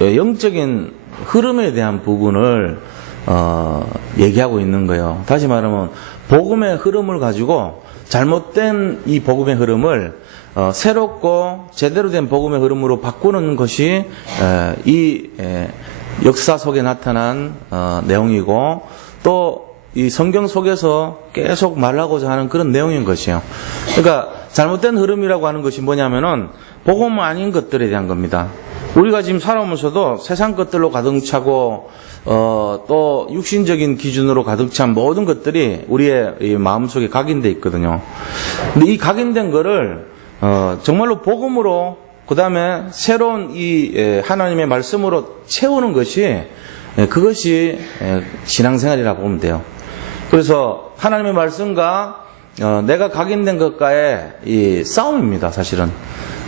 영적인 흐름에 대한 부분을 얘기하고 있는 거예요. 다시 말하면 복음의 흐름을 가지고 잘못된 이 복음의 흐름을 새롭고 제대로 된 복음의 흐름으로 바꾸는 것이 이 역사 속에 나타난 내용이고, 또 이 성경 속에서 계속 말하고자 하는 그런 내용인 것이에요. 그러니까 잘못된 흐름이라고 하는 것이 뭐냐면은 복음 아닌 것들에 대한 겁니다. 우리가 지금 살아오면서도 세상 것들로 가득 차고 또 육신적인 기준으로 가득 찬 모든 것들이 우리의 이 마음속에 각인되어 있거든요. 근데 이 각인된 거를 정말로 복음으로, 그 다음에 새로운 이 하나님의 말씀으로 채우는 것이, 그것이 신앙생활이라고 보면 돼요. 그래서 하나님의 말씀과 내가 각인된 것과의 이 싸움입니다, 사실은.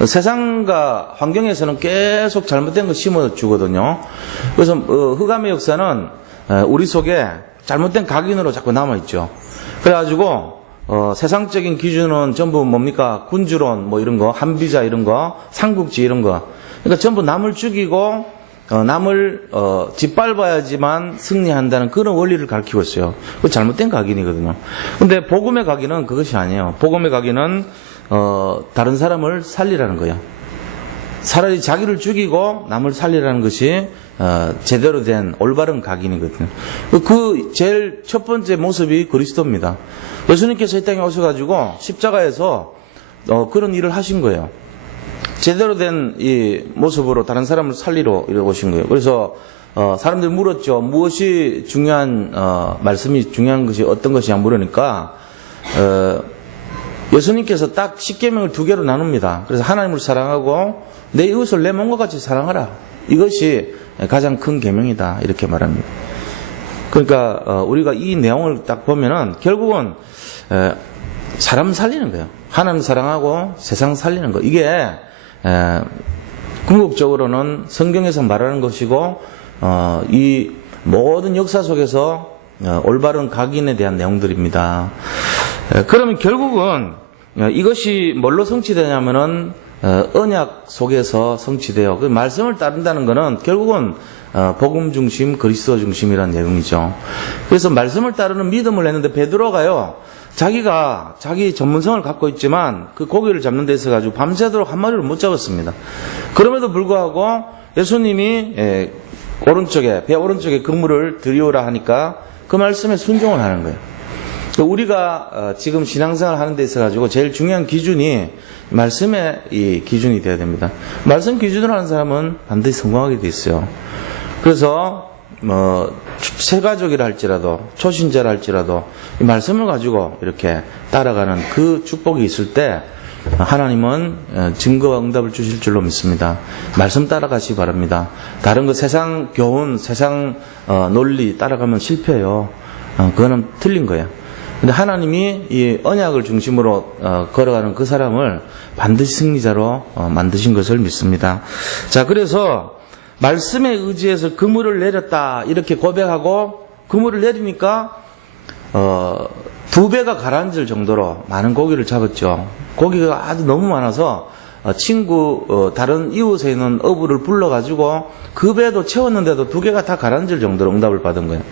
세상과 환경에서는 계속 잘못된 거 심어주거든요. 그래서 흑암의 역사는 우리 속에 잘못된 각인으로 자꾸 남아있죠. 그래가지고 세상적인 기준은 전부 뭡니까? 군주론 뭐 이런 거, 한비자 이런 거, 삼국지 이런 거. 그러니까 전부 남을 죽이고 남을 짓밟아야지만 승리한다는 그런 원리를 가르치고 있어요. 그 잘못된 각인이거든요. 근데 복음의 각인은 그것이 아니에요. 복음의 각인은 다른 사람을 살리라는 거예요. 차라리 자기를 죽이고 남을 살리라는 것이 제대로 된 올바른 각인이거든요. 그 제일 첫 번째 모습이 그리스도입니다. 예수님께서 이 땅에 오셔가지고 십자가에서 그런 일을 하신 거예요. 제대로 된 이 모습으로 다른 사람을 살리러 오신 거예요. 그래서 사람들이 물었죠. 무엇이 중요한 말씀이 중요한 것이 어떤 것이냐 물으니까 예수님께서 딱 십계명을 두 개로 나눕니다. 그래서 하나님을 사랑하고 내 이웃을 내 몸과 같이 사랑하라. 이것이 가장 큰 계명이다. 이렇게 말합니다. 그러니까 우리가 이 내용을 딱 보면은 결국은 사람 살리는 거예요. 하나님 사랑하고 세상 살리는 거. 이게 궁극적으로는 성경에서 말하는 것이고 이 모든 역사 속에서 올바른 각인에 대한 내용들입니다. 그러면 결국은 이것이 뭘로 성취되냐면은 언약 속에서 성취돼요. 그 말씀을 따른다는 것은 결국은 복음 중심, 그리스도 중심이라는 내용이죠. 그래서 말씀을 따르는 믿음을 했는데 베드로가요, 자기가 자기 전문성을 갖고 있지만 그 고기를 잡는 데 있어 가지고 밤새도록 한 마리를 못 잡았습니다. 그럼에도 불구하고 예수님이 오른쪽에, 배 오른쪽에 그물을 들이오라 하니까 그 말씀에 순종을 하는 거예요. 우리가 지금 신앙생활 하는 데 있어 가지고 제일 중요한 기준이 말씀의 이 기준이 되어야 됩니다. 말씀 기준으로 하는 사람은 반드시 성공하게 돼 있어요. 그래서 세가족이라 할지라도 초신자라 할지라도 이 말씀을 가지고 이렇게 따라가는 그 축복이 있을 때 하나님은 증거와 응답을 주실 줄로 믿습니다. 말씀 따라가시기 바랍니다. 다른 거 세상 교훈, 세상 논리 따라가면 실패해요. 그거는 틀린 거예요. 근데 하나님이 이 언약을 중심으로 걸어가는 그 사람을 반드시 승리자로 만드신 것을 믿습니다. 자, 그래서 말씀에 의지해서 그물을 내렸다 이렇게 고백하고 그물을 내리니까 2배가 가라앉을 정도로 많은 고기를 잡았죠. 고기가 아주 너무 많아서 다른 이웃에 있는 어부를 불러가지고 그 배도 채웠는데도 2개가 다 가라앉을 정도로 응답을 받은 거예요.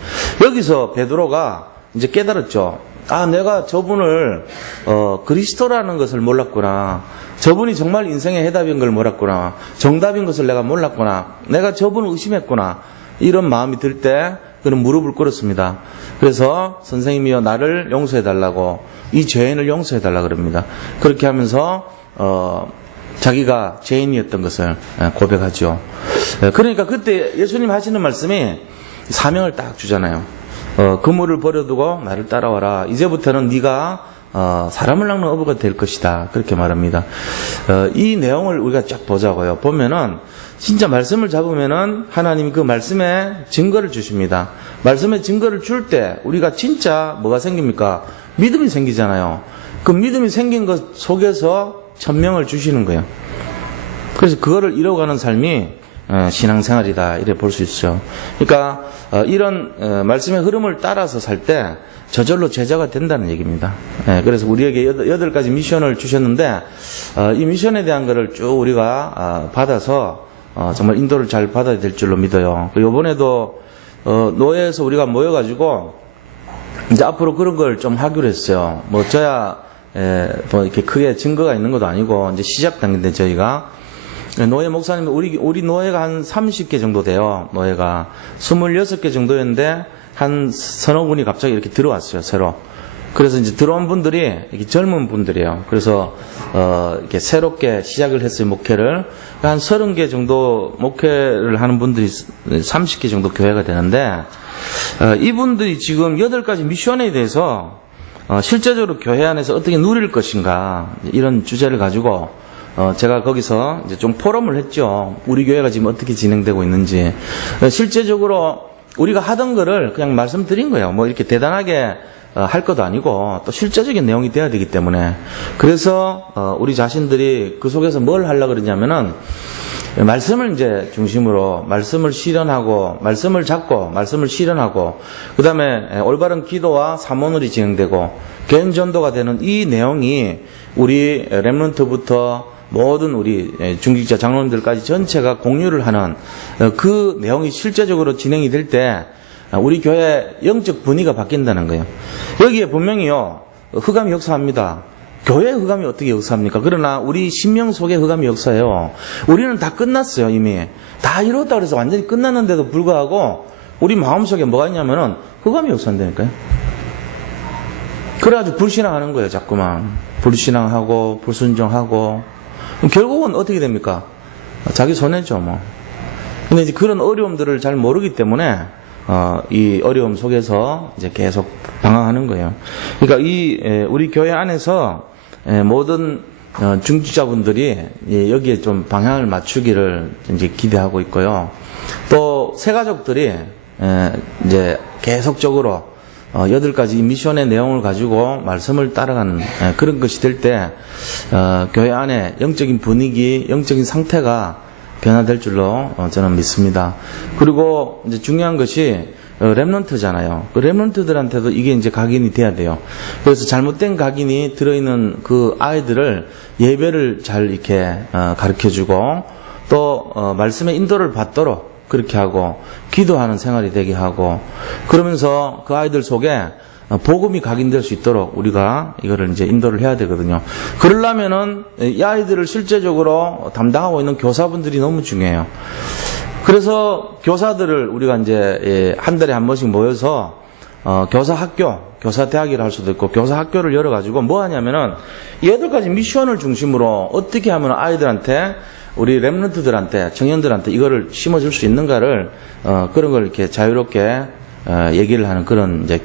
여기서 베드로가 이제 깨달았죠. 내가 저분을 그리스도라는 것을 몰랐구나. 저분이 정말 인생의 해답인 걸 몰랐구나. 정답인 것을 내가 몰랐구나. 내가 저분을 의심했구나. 이런 마음이 들 때 그는 무릎을 꿇었습니다. 그래서 선생님이여 나를 용서해달라고, 이 죄인을 용서해달라고 그럽니다. 그렇게 하면서 자기가 죄인이었던 것을 고백하죠. 그러니까 그때 예수님 하시는 말씀이 사명을 딱 주잖아요. 그물을 버려두고 나를 따라와라. 이제부터는 네가 사람을 낚는 어부가 될 것이다. 그렇게 말합니다. 이 내용을 우리가 쫙 보자고요. 보면은 진짜 말씀을 잡으면은 하나님이 그 말씀에 증거를 주십니다. 말씀에 증거를 줄 때 우리가 진짜 뭐가 생깁니까? 믿음이 생기잖아요. 그 믿음이 생긴 것 속에서 천명을 주시는 거예요. 그래서 그거를 이뤄가는 삶이 신앙생활이다 이래 볼 수 있죠. 그러니까 이런 말씀의 흐름을 따라서 살 때 저절로 제자가 된다는 얘기입니다. 그래서 우리에게 8가지 미션을 주셨는데 이 미션에 대한 거를 쭉 우리가 받아서 정말 인도를 잘 받아야 될 줄로 믿어요. 이번에도 노예에서 우리가 모여가지고 이제 앞으로 그런 걸 좀 하기로 했어요. 뭐 저야 뭐 이렇게 크게 증거가 있는 것도 아니고 이제 시작 단계인데 저희가 노예 목사님 우리 노예가 한 30개 정도 돼요. 노예가 26개 정도였는데 한 서너 분이 갑자기 이렇게 들어왔어요. 새로. 그래서 이제 들어온 분들이 이렇게 젊은 분들이에요. 그래서 이렇게 새롭게 시작을 했어요. 목회를 한 30개 정도 목회를 하는 분들이 30개 정도 교회가 되는데 이분들이 지금 8가지 미션에 대해서 실제적으로 교회 안에서 어떻게 누릴 것인가 이런 주제를 가지고 제가 거기서 이제 좀 포럼을 했죠. 우리 교회가 지금 어떻게 진행되고 있는지. 실제적으로 우리가 하던 거를 그냥 말씀드린 거예요. 뭐 이렇게 대단하게 할 것도 아니고 또 실제적인 내용이 돼야 되기 때문에. 그래서 우리 자신들이 그 속에서 뭘 하려고 그러냐면은 말씀을 이제 중심으로 말씀을 실현하고 말씀을 잡고 말씀을 실현하고 그 다음에 올바른 기도와 사모늘이 진행되고 개인 전도가 되는 이 내용이 우리 렘넌트부터 모든 우리 중직자 장로님들까지 전체가 공유를 하는 그 내용이 실제적으로 진행이 될 때 우리 교회 영적 분위기가 바뀐다는 거예요. 여기에 분명히요 흑암이 역사합니다. 교회 흑암이 어떻게 역사합니까? 그러나 우리 심령 속의 흑암이 역사해요. 우리는 다 끝났어요. 이미 다 이뤘다 그래서 완전히 끝났는데도 불구하고 우리 마음속에 뭐가 있냐면은 흑암이 역사한다니까요. 그래가지고 불신앙하는 거예요. 자꾸만 불신앙하고 불순종하고 그럼 결국은 어떻게 됩니까? 자기 손해죠 뭐. 근데 이제 그런 어려움들을 잘 모르기 때문에 이 어려움 속에서 이제 계속 방황하는 거예요. 그러니까 우리 교회 안에서 모든 중직자분들이 여기에 좀 방향을 맞추기를 이제 기대하고 있고요. 또 새가족들이 이제 계속적으로 8가지 미션의 내용을 가지고 말씀을 따라가는 그런 것이 될 때 교회 안에 영적인 분위기, 영적인 상태가 변화될 줄로 저는 믿습니다. 그리고 이제 중요한 것이 렘넌트잖아요. 그 렘넌트들한테도 이게 이제 각인이 돼야 돼요. 그래서 잘못된 각인이 들어있는 그 아이들을 예배를 잘 이렇게 가르쳐주고 또 말씀의 인도를 받도록 그렇게 하고 기도하는 생활이 되게 하고 그러면서 그 아이들 속에 복음이 각인될 수 있도록 우리가 이거를 이제 인도를 해야 되거든요. 그러려면은 이 아이들을 실제적으로 담당하고 있는 교사분들이 너무 중요해요. 그래서 교사들을 우리가 이제 한 달에 한 번씩 모여서 교사 학교, 교사 대학이라 할 수도 있고 교사 학교를 열어가지고 뭐 하냐면은 8가지 미션을 중심으로 어떻게 하면 아이들한테 우리 렘넌트들한테 청년들한테 이거를 심어줄 수 있는가를 그런 걸 이렇게 자유롭게 얘기를 하는 그런 이제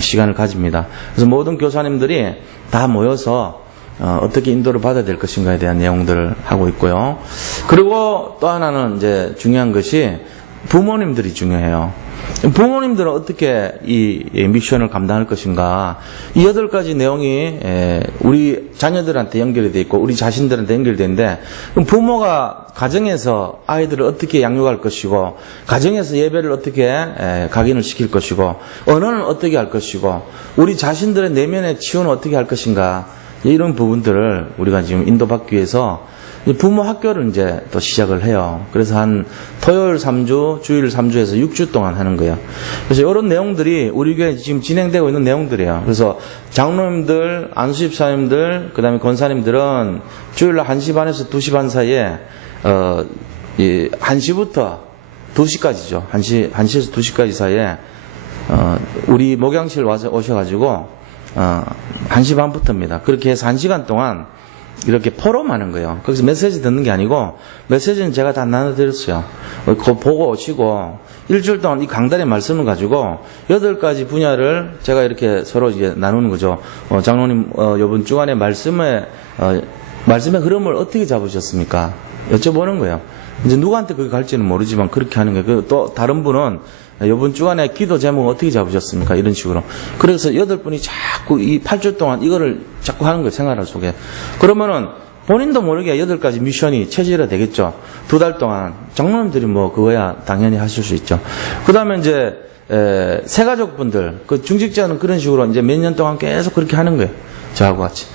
시간을 가집니다. 그래서 모든 교사님들이 다 모여서 어떻게 인도를 받아야 될 것인가에 대한 내용들을 하고 있고요. 그리고 또 하나는 이제 중요한 것이 부모님들이 중요해요. 부모님들은 어떻게 이 미션을 감당할 것인가. 이 8가지 내용이 우리 자녀들한테 연결이 돼 있고 우리 자신들한테 연결되는데 그럼 부모가 가정에서 아이들을 어떻게 양육할 것이고 가정에서 예배를 어떻게 각인을 시킬 것이고 언어는 어떻게 할 것이고 우리 자신들의 내면의 치유는 어떻게 할 것인가. 이런 부분들을 우리가 지금 인도받기 위해서 부모 학교를 이제 또 시작을 해요. 그래서 한 토요일 3주, 주일 3주에서 6주 동안 하는 거예요. 그래서 이런 내용들이 우리 교회에 지금 진행되고 있는 내용들이에요. 그래서 장로님들, 안수집사님들, 그 다음에 권사님들은 주일 날 1시 반에서 2시 반 사이에, 1시부터 2시까지죠. 1시에서 2시까지 사이에, 우리 목양실 와서 오셔가지고, 1시 반부터입니다. 그렇게 해서 1시간 동안 이렇게 포럼하는 거예요. 거기서 메시지 듣는 게 아니고 메시지는 제가 다 나눠드렸어요. 그거 보고 오시고 일주일 동안 이 강단의 말씀을 가지고 8가지 분야를 제가 이렇게 서로 이제 나누는 거죠. 장로님 이번 주간에 말씀의 흐름을 어떻게 잡으셨습니까? 여쭤보는 거예요. 이제 누구한테 그게 갈지는 모르지만 그렇게 하는 거예요. 또 다른 분은 이번 주간에 기도 제목을 어떻게 잡으셨습니까? 이런 식으로. 그래서 8분이 자꾸 이 8주 동안 이거를 자꾸 하는 거예요. 생활 속에. 그러면은 본인도 모르게 8가지 미션이 체질화 되겠죠. 2달 동안. 장로님들이 뭐 그거야 당연히 하실 수 있죠. 그 다음에 이제 새가족분들, 그 중직자는 그런 식으로 이제 몇 년 동안 계속 그렇게 하는 거예요. 저하고 같이.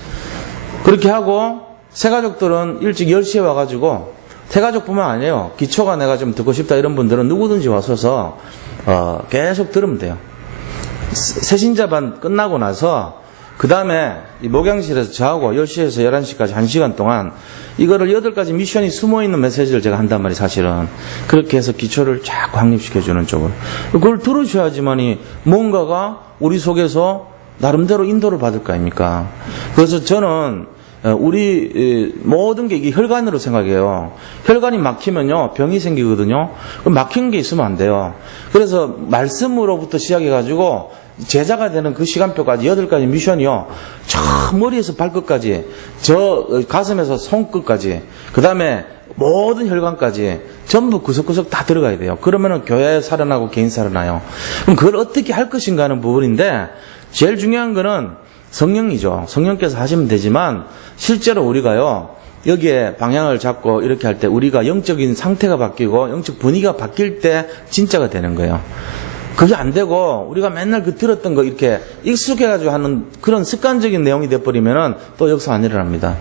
그렇게 하고 새가족들은 일찍 10시에 와가지고 태가족뿐만 아니에요. 기초가 내가 좀 듣고 싶다 이런 분들은 누구든지 와서서 계속 들으면 돼요. 새신자반 끝나고 나서 그 다음에 이 목양실에서 저하고 10시에서 11시까지 1시간 동안 이거를 8가지 미션이 숨어있는 메시지를 제가 한단 말이에요, 사실은. 그렇게 해서 기초를 쫙 확립시켜주는 쪽으로. 그걸 들으셔야지만이 뭔가가 우리 속에서 나름대로 인도를 받을 거 아닙니까? 그래서 저는 우리 모든 게 이게 혈관으로 생각해요. 혈관이 막히면요 병이 생기거든요. 막힌 게 있으면 안 돼요. 그래서 말씀으로부터 시작해가지고 제자가 되는 그 시간표까지 8가지 미션이요. 저 머리에서 발끝까지, 저 가슴에서 손끝까지, 그 다음에 모든 혈관까지 전부 구석구석 다 들어가야 돼요. 그러면은 교회 살아나고 개인 살아나요. 그럼 그걸 어떻게 할 것인가 하는 부분인데 제일 중요한 거는 성령이죠. 성령께서 하시면 되지만 실제로 우리가요. 여기에 방향을 잡고 이렇게 할 때 우리가 영적인 상태가 바뀌고 영적 분위기가 바뀔 때 진짜가 되는 거예요. 그게 안 되고 우리가 맨날 그 들었던 거 이렇게 익숙해가지고 하는 그런 습관적인 내용이 돼버리면은 또 역사 안 일어납니다.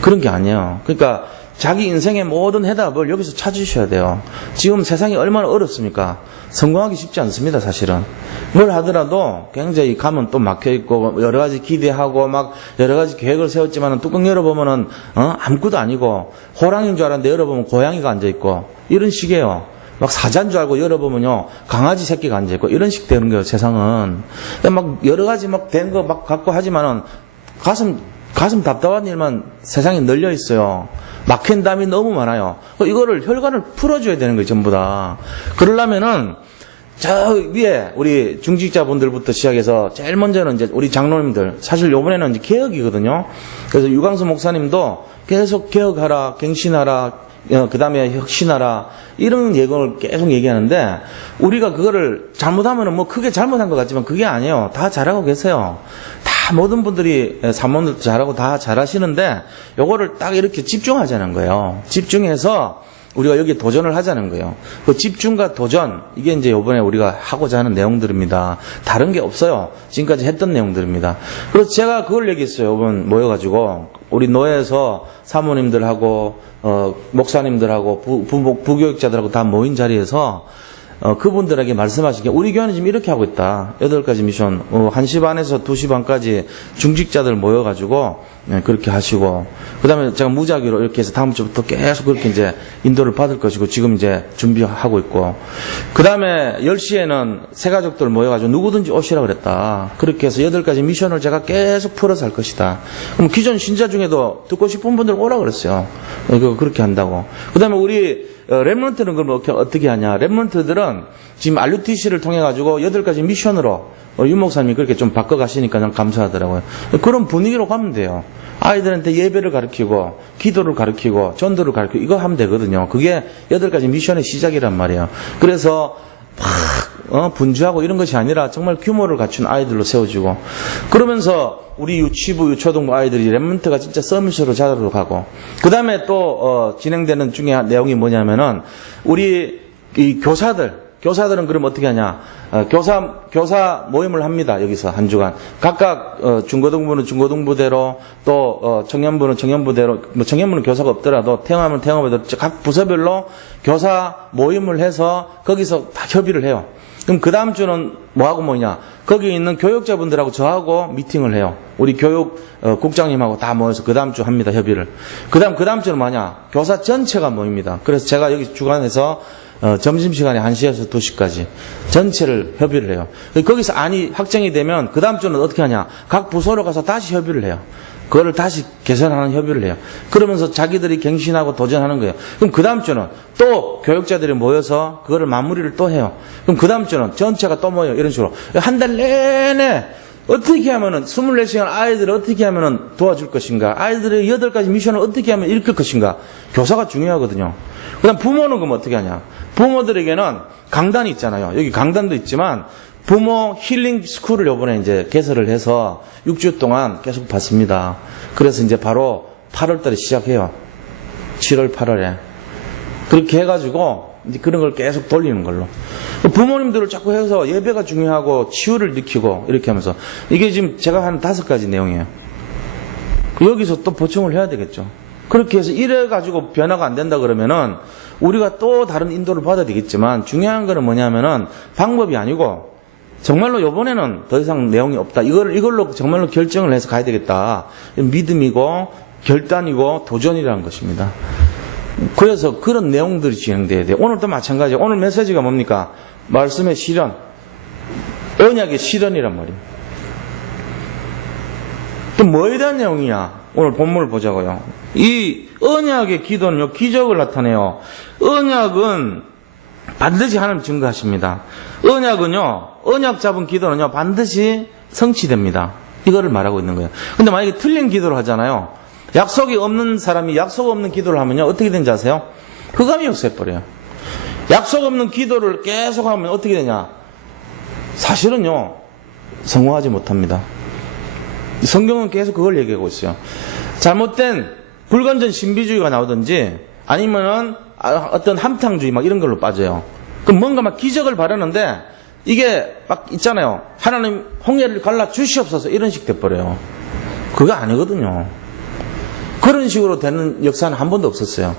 그런 게 아니에요. 그러니까 자기 인생의 모든 해답을 여기서 찾으셔야 돼요. 지금 세상이 얼마나 어렵습니까? 성공하기 쉽지 않습니다, 사실은. 뭘 하더라도 굉장히 가면 또 막혀있고, 여러 가지 기대하고, 막 여러 가지 계획을 세웠지만은 뚜껑 열어보면은, 아무것도 아니고, 호랑이인 줄 알았는데 열어보면 고양이가 앉아있고, 이런 식이에요. 막 사자인 줄 알고 열어보면요, 강아지 새끼가 앉아있고, 이런 식 되는 거예요, 세상은. 막 여러 가지 막 된 거 막 갖고 하지만은, 가슴 답답한 일만 세상에 널려 있어요. 막힌 담이 너무 많아요. 이거를 혈관을 풀어줘야 되는 거예요, 전부 다. 그러려면은 저 위에 우리 중직자분들부터 시작해서 제일 먼저는 이제 우리 장로님들, 사실 요번에는 이제 개혁이거든요. 그래서 유광수 목사님도 계속 개혁하라, 갱신하라, 그 다음에 혁신하라, 이런 예언을 계속 얘기하는데, 우리가 그거를 잘못하면 뭐 크게 잘못한 것 같지만 그게 아니에요. 다 잘하고 계세요. 다 모든 분들이, 사모님들도 잘하고 다 잘하시는데, 요거를 딱 이렇게 집중하자는 거예요. 집중해서 우리가 여기에 도전을 하자는 거예요. 그 집중과 도전, 이게 이제 요번에 우리가 하고자 하는 내용들입니다. 다른 게 없어요. 지금까지 했던 내용들입니다. 그래서 제가 그걸 얘기했어요. 이번 모여가지고, 우리 노예에서 사모님들하고, 목사님들하고, 부교육자들하고 다 모인 자리에서, 그분들에게 말씀하신 게, 우리 교회는 지금 이렇게 하고 있다. 8가지 미션, 1시 반에서 2시 반까지 중직자들 모여가지고, 그렇게 하시고, 그 다음에 제가 무작위로 이렇게 해서 다음 주부터 계속 그렇게 이제 인도를 받을 것이고, 지금 이제 준비하고 있고, 그 다음에 10시에는 새 가족들 모여가지고 누구든지 오시라 그랬다. 그렇게 해서 8가지 미션을 제가 계속 풀어서 할 것이다. 그럼 기존 신자 중에도 듣고 싶은 분들 오라 그랬어요. 그렇게 한다고. 그 다음에 우리, 랩런트는 그럼 어떻게 하냐. 랩런트들은 지금 RUTC를 통해가지고 8가지 미션으로 유 목사님이 그렇게 좀 바꿔가시니까 난 감사하더라고요. 그런 분위기로 가면 돼요. 아이들한테 예배를 가르치고, 기도를 가르치고, 전도를 가르치고, 이거 하면 되거든요. 그게 8가지 미션의 시작이란 말이에요. 그래서, 분주하고 이런 것이 아니라 정말 규모를 갖춘 아이들로 세워주고, 그러면서 우리 유치부, 유초등부 아이들이 랩런트가 진짜 서밋으로 자라로 가고, 그 다음에 또, 진행되는 중에 내용이 뭐냐면은, 우리 이 교사들은 그럼 어떻게 하냐. 교사 모임을 합니다. 여기서 한 주간. 각각, 중고등부는 중고등부대로, 또, 청년부는 청년부대로, 뭐 청년부는 교사가 없더라도, 태영하면 태영부대로, 각 부서별로 교사 모임을 해서 거기서 다 협의를 해요. 그럼 그 다음 주는 뭐하고 뭐냐. 거기 있는 교육자분들하고 저하고 미팅을 해요. 우리 국장님하고 다 모여서 그 다음 주 합니다. 협의를. 그 다음 주는 뭐냐. 교사 전체가 모입니다. 그래서 제가 여기 주관해서 점심시간에 1시에서 2시까지 전체를 협의를 해요. 거기서 확정이 되면 그 다음 주는 어떻게 하냐. 각 부서로 가서 다시 협의를 해요. 그거를 다시 개선하는 협의를 해요. 그러면서 자기들이 갱신하고 도전하는 거예요. 그럼 그 다음 주는 또 교육자들이 모여서 그거를 마무리를 또 해요. 그럼 그 다음 주는 전체가 또 모여요. 이런 식으로. 한 달 내내 어떻게 하면은 24시간 아이들을 어떻게 하면은 도와줄 것인가. 아이들의 8가지 미션을 어떻게 하면 일으킬 것인가. 교사가 중요하거든요. 그 다음 부모는 그럼 어떻게 하냐. 부모들에게는 강단이 있잖아요. 여기 강단도 있지만 부모 힐링 스쿨을 요번에 이제 개설을 해서 6주 동안 계속 받습니다. 그래서 이제 바로 8월 달에 시작해요. 7월, 8월에. 그렇게 해가지고 이제 그런 걸 계속 돌리는 걸로. 부모님들을 자꾸 해서 예배가 중요하고 치유를 느끼고 이렇게 하면서 이게 지금 제가 한 5가지 내용이에요. 여기서 또 보충을 해야 되겠죠. 그렇게 해서 이래가지고 변화가 안 된다 그러면은 우리가 또 다른 인도를 받아야 되겠지만 중요한 거는 뭐냐면은 방법이 아니고 정말로 이번에는 더 이상 내용이 없다. 이걸로 정말로 결정을 해서 가야 되겠다. 믿음이고 결단이고 도전이라는 것입니다. 그래서 그런 내용들이 진행돼야 돼요. 오늘도 마찬가지예요. 오늘 메시지가 뭡니까? 말씀의 실현. 언약의 실현이란 말이에요. 또 뭐에 대한 내용이냐? 오늘 본문을 보자고요. 이 언약의 기도는요, 기적을 나타내요. 언약은 반드시 하나님 증거하십니다. 언약은요, 언약 잡은 기도는요, 반드시 성취됩니다. 이거를 말하고 있는 거예요. 근데 만약에 틀린 기도를 하잖아요. 약속이 없는 사람이 약속 없는 기도를 하면요, 어떻게 되는지 아세요? 흑암이 역사해버려요. 약속 없는 기도를 계속 하면 어떻게 되냐? 사실은요, 성공하지 못합니다. 성경은 계속 그걸 얘기하고 있어요. 잘못된 불건전 신비주의가 나오든지 아니면은 어떤 함탕주의 막 이런 걸로 빠져요. 그럼 뭔가 막 기적을 바라는데 이게 막 있잖아요. 하나님 홍해를 갈라 주시옵소서 이런 식 돼버려요. 그거 아니거든요. 그런 식으로 되는 역사는 한 번도 없었어요.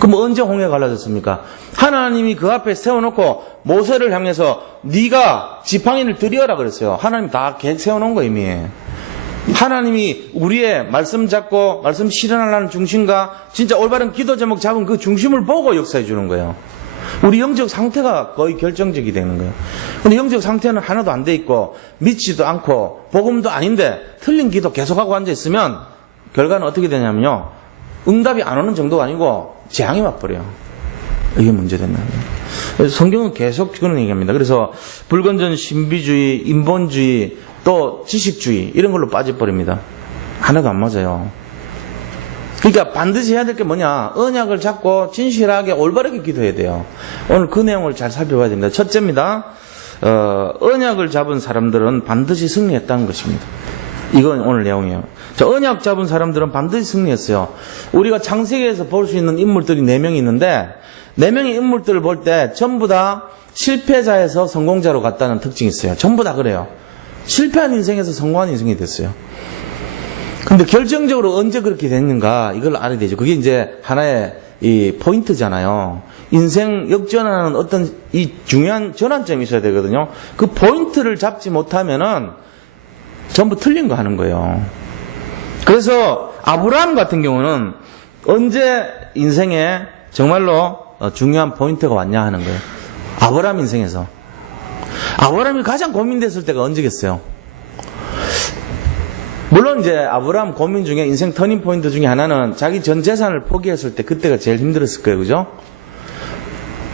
그럼 언제 홍해가 갈라졌습니까? 하나님이 그 앞에 세워놓고 모세를 향해서 네가 지팡이를 들이어라 그랬어요. 하나님 다 계획 세워놓은 거 이미. 하나님이 우리의 말씀 잡고 말씀 실현하려는 중심과 진짜 올바른 기도 제목 잡은 그 중심을 보고 역사해 주는 거예요. 우리 영적 상태가 거의 결정적이 되는 거예요. 근데 영적 상태는 하나도 안 돼 있고 믿지도 않고 복음도 아닌데 틀린 기도 계속하고 앉아 있으면 결과는 어떻게 되냐면요, 응답이 안 오는 정도가 아니고 재앙이 와버려요. 이게 문제된다. 성경은 계속 그런 얘기합니다. 그래서 불건전 신비주의, 인본주의, 또 지식주의 이런 걸로 빠져버립니다. 하나도 안 맞아요. 그러니까 반드시 해야 될 게 뭐냐? 언약을 잡고 진실하게 올바르게 기도해야 돼요. 오늘 그 내용을 잘 살펴봐야 됩니다. 첫째입니다. 언약을 잡은 사람들은 반드시 승리했다는 것입니다. 이건 오늘 내용이에요. 자, 언약 잡은 사람들은 반드시 승리했어요. 우리가 창세기에서 볼 수 있는 인물들이 4명이 있는데 4명의 인물들을 볼 때 전부 다 실패자에서 성공자로 갔다는 특징이 있어요. 전부 다 그래요. 실패한 인생에서 성공한 인생이 됐어요. 근데 결정적으로 언제 그렇게 됐는가 이걸 알아야 되죠. 그게 이제 하나의 이 포인트잖아요. 인생 역전하는 어떤 이 중요한 전환점이 있어야 되거든요. 그 포인트를 잡지 못하면은 전부 틀린 거 하는 거예요. 그래서 아브라함 같은 경우는 언제 인생에 정말로 중요한 포인트가 왔냐 하는 거예요. 아브라함 인생에서. 아브라함이 가장 고민됐을 때가 언제겠어요? 물론 이제 아브라함 고민 중에 인생 터닝 포인트 중에 하나는 자기 전 재산을 포기했을 때 그때가 제일 힘들었을 거예요. 그죠?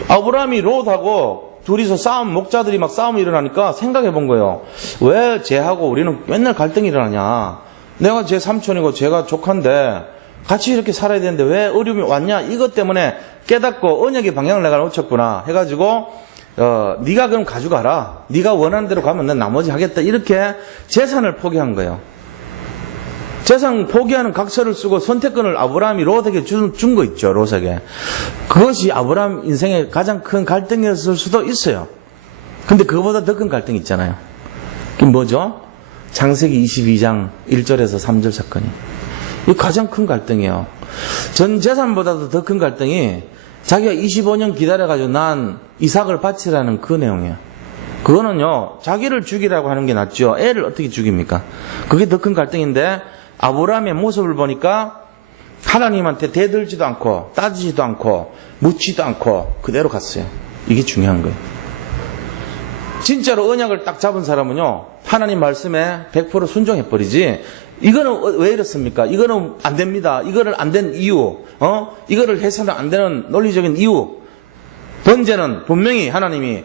아브라함이 롯하고 둘이서 목자들이 막 싸움이 일어나니까 생각해 본 거예요. 왜 쟤하고 우리는 맨날 갈등이 일어나냐? 내가 제 삼촌이고 제가 조카인데 같이 이렇게 살아야 되는데 왜 어려움이 왔냐? 이것 때문에 깨닫고 언약의 방향을 내가 놓쳤구나 해가지고 네가 그럼 가져가라. 네가 원하는 대로 가면 난 나머지 하겠다. 이렇게 재산을 포기한 거예요. 재산 포기하는 각서를 쓰고 선택권을 아브라함이 롯에게 준 거 있죠. 롯에게. 그것이 아브라함 인생의 가장 큰 갈등이었을 수도 있어요. 근데 그거보다 더 큰 갈등이 있잖아요. 그게 뭐죠? 창세기 22장 1절에서 3절 사건이. 이게 가장 큰 갈등이에요. 전 재산보다도 더 큰 갈등이 자기가 25년 기다려가지고 난 이삭을 바치라는 그 내용이에요. 그거는요, 자기를 죽이라고 하는 게 낫죠. 애를 어떻게 죽입니까? 그게 더 큰 갈등인데, 아브라함의 모습을 보니까 하나님한테 대들지도 않고, 따지지도 않고, 묻지도 않고, 그대로 갔어요. 이게 중요한 거예요. 진짜로 언약을 딱 잡은 사람은요, 하나님 말씀에 100% 순종해버리지, 이거는 왜 이렇습니까? 이거는 안 됩니다. 이거를 안 된 이유, 이거를 해서는 안 되는 논리적인 이유. 번제는 분명히 하나님이,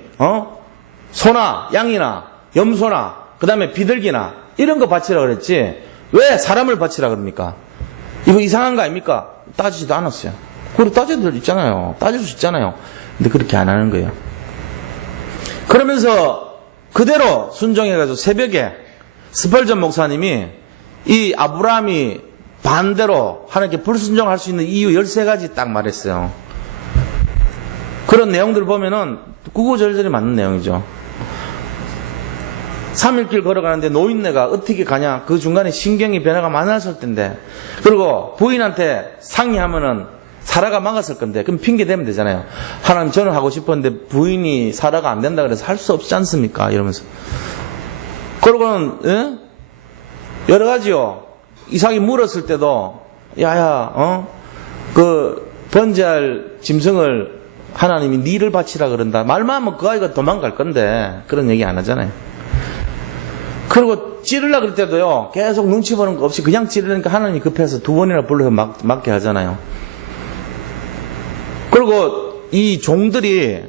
소나, 양이나, 염소나, 그 다음에 비둘기나, 이런 거 바치라 그랬지, 왜 사람을 바치라 그럽니까? 이거 이상한 거 아닙니까? 따지지도 않았어요. 그리고 따져들 있잖아요. 따질 수 있잖아요. 근데 그렇게 안 하는 거예요. 그러면서 그대로 순종해가지고 새벽에 스펄전 목사님이 이 아브라함이 반대로 하나님께 불순종할 수 있는 이유 13가지 딱 말했어요. 그런 내용들을 보면은 구구절절히 맞는 내용이죠. 3일길 걸어가는데 노인네가 어떻게 가냐? 그 중간에 신경이 변화가 많았을 텐데. 그리고 부인한테 상의하면은 사라가 막았을 건데. 그럼 핑계 대면 되잖아요. 하나님 저는 하고 싶었는데 부인이 사라가 안 된다 그래서 할 수 없지 않습니까? 이러면서. 그러고는 여러 가지요. 이삭이 물었을 때도 야야 그 번제할 짐승을 하나님이 니를 바치라 그런다. 말만 하면 그 아이가 도망갈 건데 그런 얘기 안 하잖아요. 그리고 찌르려 그럴 때도요. 계속 눈치 보는 거 없이 그냥 찌르니까 하나님이 급해서 2번이나 불러서 맞게 하잖아요. 그리고 이 종들이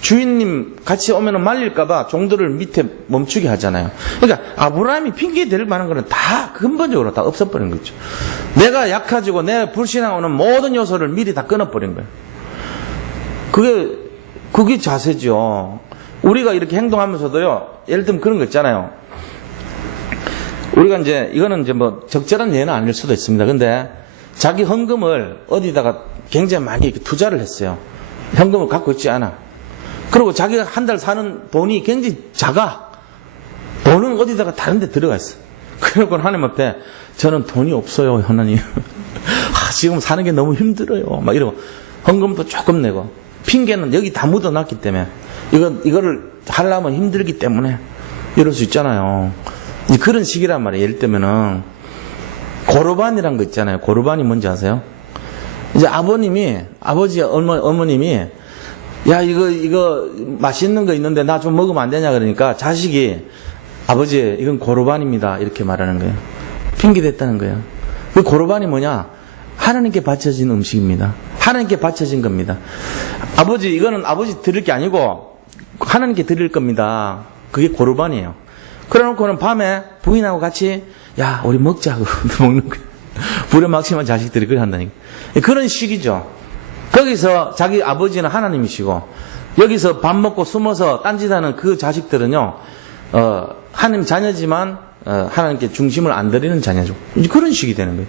주인님 같이 오면은 말릴까봐 종들을 밑에 멈추게 하잖아요. 그러니까 아브라함이 핑계 댈 만한 거는 다 근본적으로 다 없어버린 거죠. 내가 약해지고 내 불신앙하는 모든 요소를 미리 다 끊어버린 거예요. 그게 자세죠. 우리가 이렇게 행동하면서도요, 예를 들면 그런 거 있잖아요. 우리가 이거는 뭐 적절한 예는 아닐 수도 있습니다. 근데 자기 헌금을 어디다가 굉장히 많이 이렇게 투자를 했어요. 현금을 갖고 있지 않아. 그리고 자기가 한 달 사는 돈이 굉장히 작아. 돈은 어디다가 다른 데 들어가 있어. 그러고 하나님 앞에 저는 돈이 없어요, 하나님. 지금 사는 게 너무 힘들어요. 막 이러고 헌금도 조금 내고 핑계는 여기 다 묻어놨기 때문에 이거를 하려면 힘들기 때문에 이럴 수 있잖아요. 이제 그런 식이란 말이에요. 예를 들면은 고르반이란 거 있잖아요. 고르반이 뭔지 아세요? 이제 아버지 어머님이 야 이거 맛있는 거 있는데 나 좀 먹으면 안 되냐 그러니까 자식이 아버지 이건 고르반입니다 이렇게 말하는 거예요. 핑계 댔다는 거예요. 그 고르반이 뭐냐? 하나님께 바쳐진 음식입니다. 하나님께 바쳐진 겁니다. 아버지 이거는 아버지 드릴 게 아니고 하나님께 드릴 겁니다. 그게 고르반이에요. 그래놓고는 밤에 부인하고 같이 야 우리 먹자 하고 먹는 거예요. 불에 막심한 자식들이 그렇게 한다니까. 그런 식이죠. 거기서 자기 아버지는 하나님이시고 여기서 밥 먹고 숨어서 딴짓하는 그 자식들은요 하나님 자녀지만 하나님께 중심을 안 드리는 자녀죠. 이제 그런 식이 되는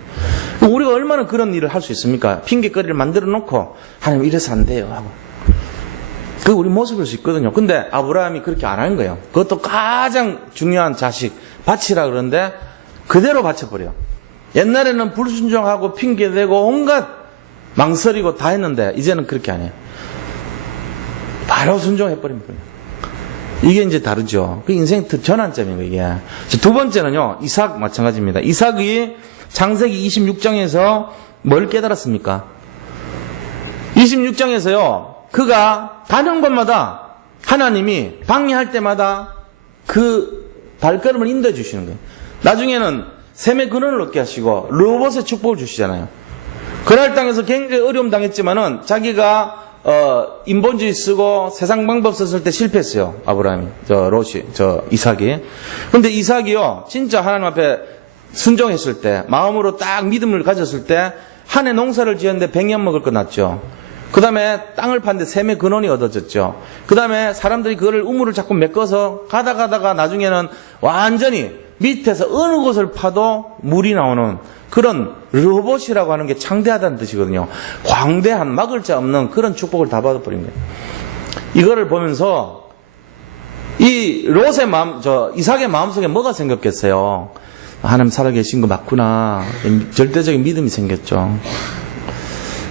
거예요. 우리가 얼마나 그런 일을 할 수 있습니까? 핑계거리를 만들어 놓고 하나님 이래서 안 돼요 하고. 그 우리 모습일 수 있거든요. 근데 아브라함이 그렇게 안 하는 거예요. 그것도 가장 중요한 자식 바치라 그러는데 그대로 바쳐버려. 옛날에는 불순종하고 핑계대고 온갖 망설이고 다 했는데 이제는 그렇게 안 해요. 바로 순종해버립니다. 이게 이제 다르죠. 그 인생 전환점인 거예요, 이게. 두 번째는요, 이삭 마찬가지입니다. 이삭이 창세기 26장에서 뭘 깨달았습니까? 26장에서요, 그가 가는 곳마다 하나님이 방해할 때마다 그 발걸음을 인도해 주시는 거예요. 나중에는 셈의 근원을 얻게 하시고 르호봇의 축복을 주시잖아요. 그날 땅에서 굉장히 어려움 당했지만은 자기가 인본주의 쓰고 세상 방법 썼을 때 실패했어요. 아브라함이, 이삭이. 근데 이삭이요, 진짜 하나님 앞에 순종했을 때, 마음으로 딱 믿음을 가졌을 때, 한 해 농사를 지었는데 100년 먹을 거 났죠. 그 다음에 땅을 파는데 셈의 근원이 얻어졌죠. 그 다음에 사람들이 그거를 우물을 자꾸 메꿔서 가다가 나중에는 완전히 밑에서 어느 곳을 파도 물이 나오는 그런 르호봇이라고 하는 게 창대하다는 뜻이거든요. 광대한 막을 자 없는 그런 축복을 다 받아버린 거예요. 이거를 보면서 이 롯의 이삭의 마음속에 뭐가 생겼겠어요? 하나님 살아계신 거 맞구나. 절대적인 믿음이 생겼죠.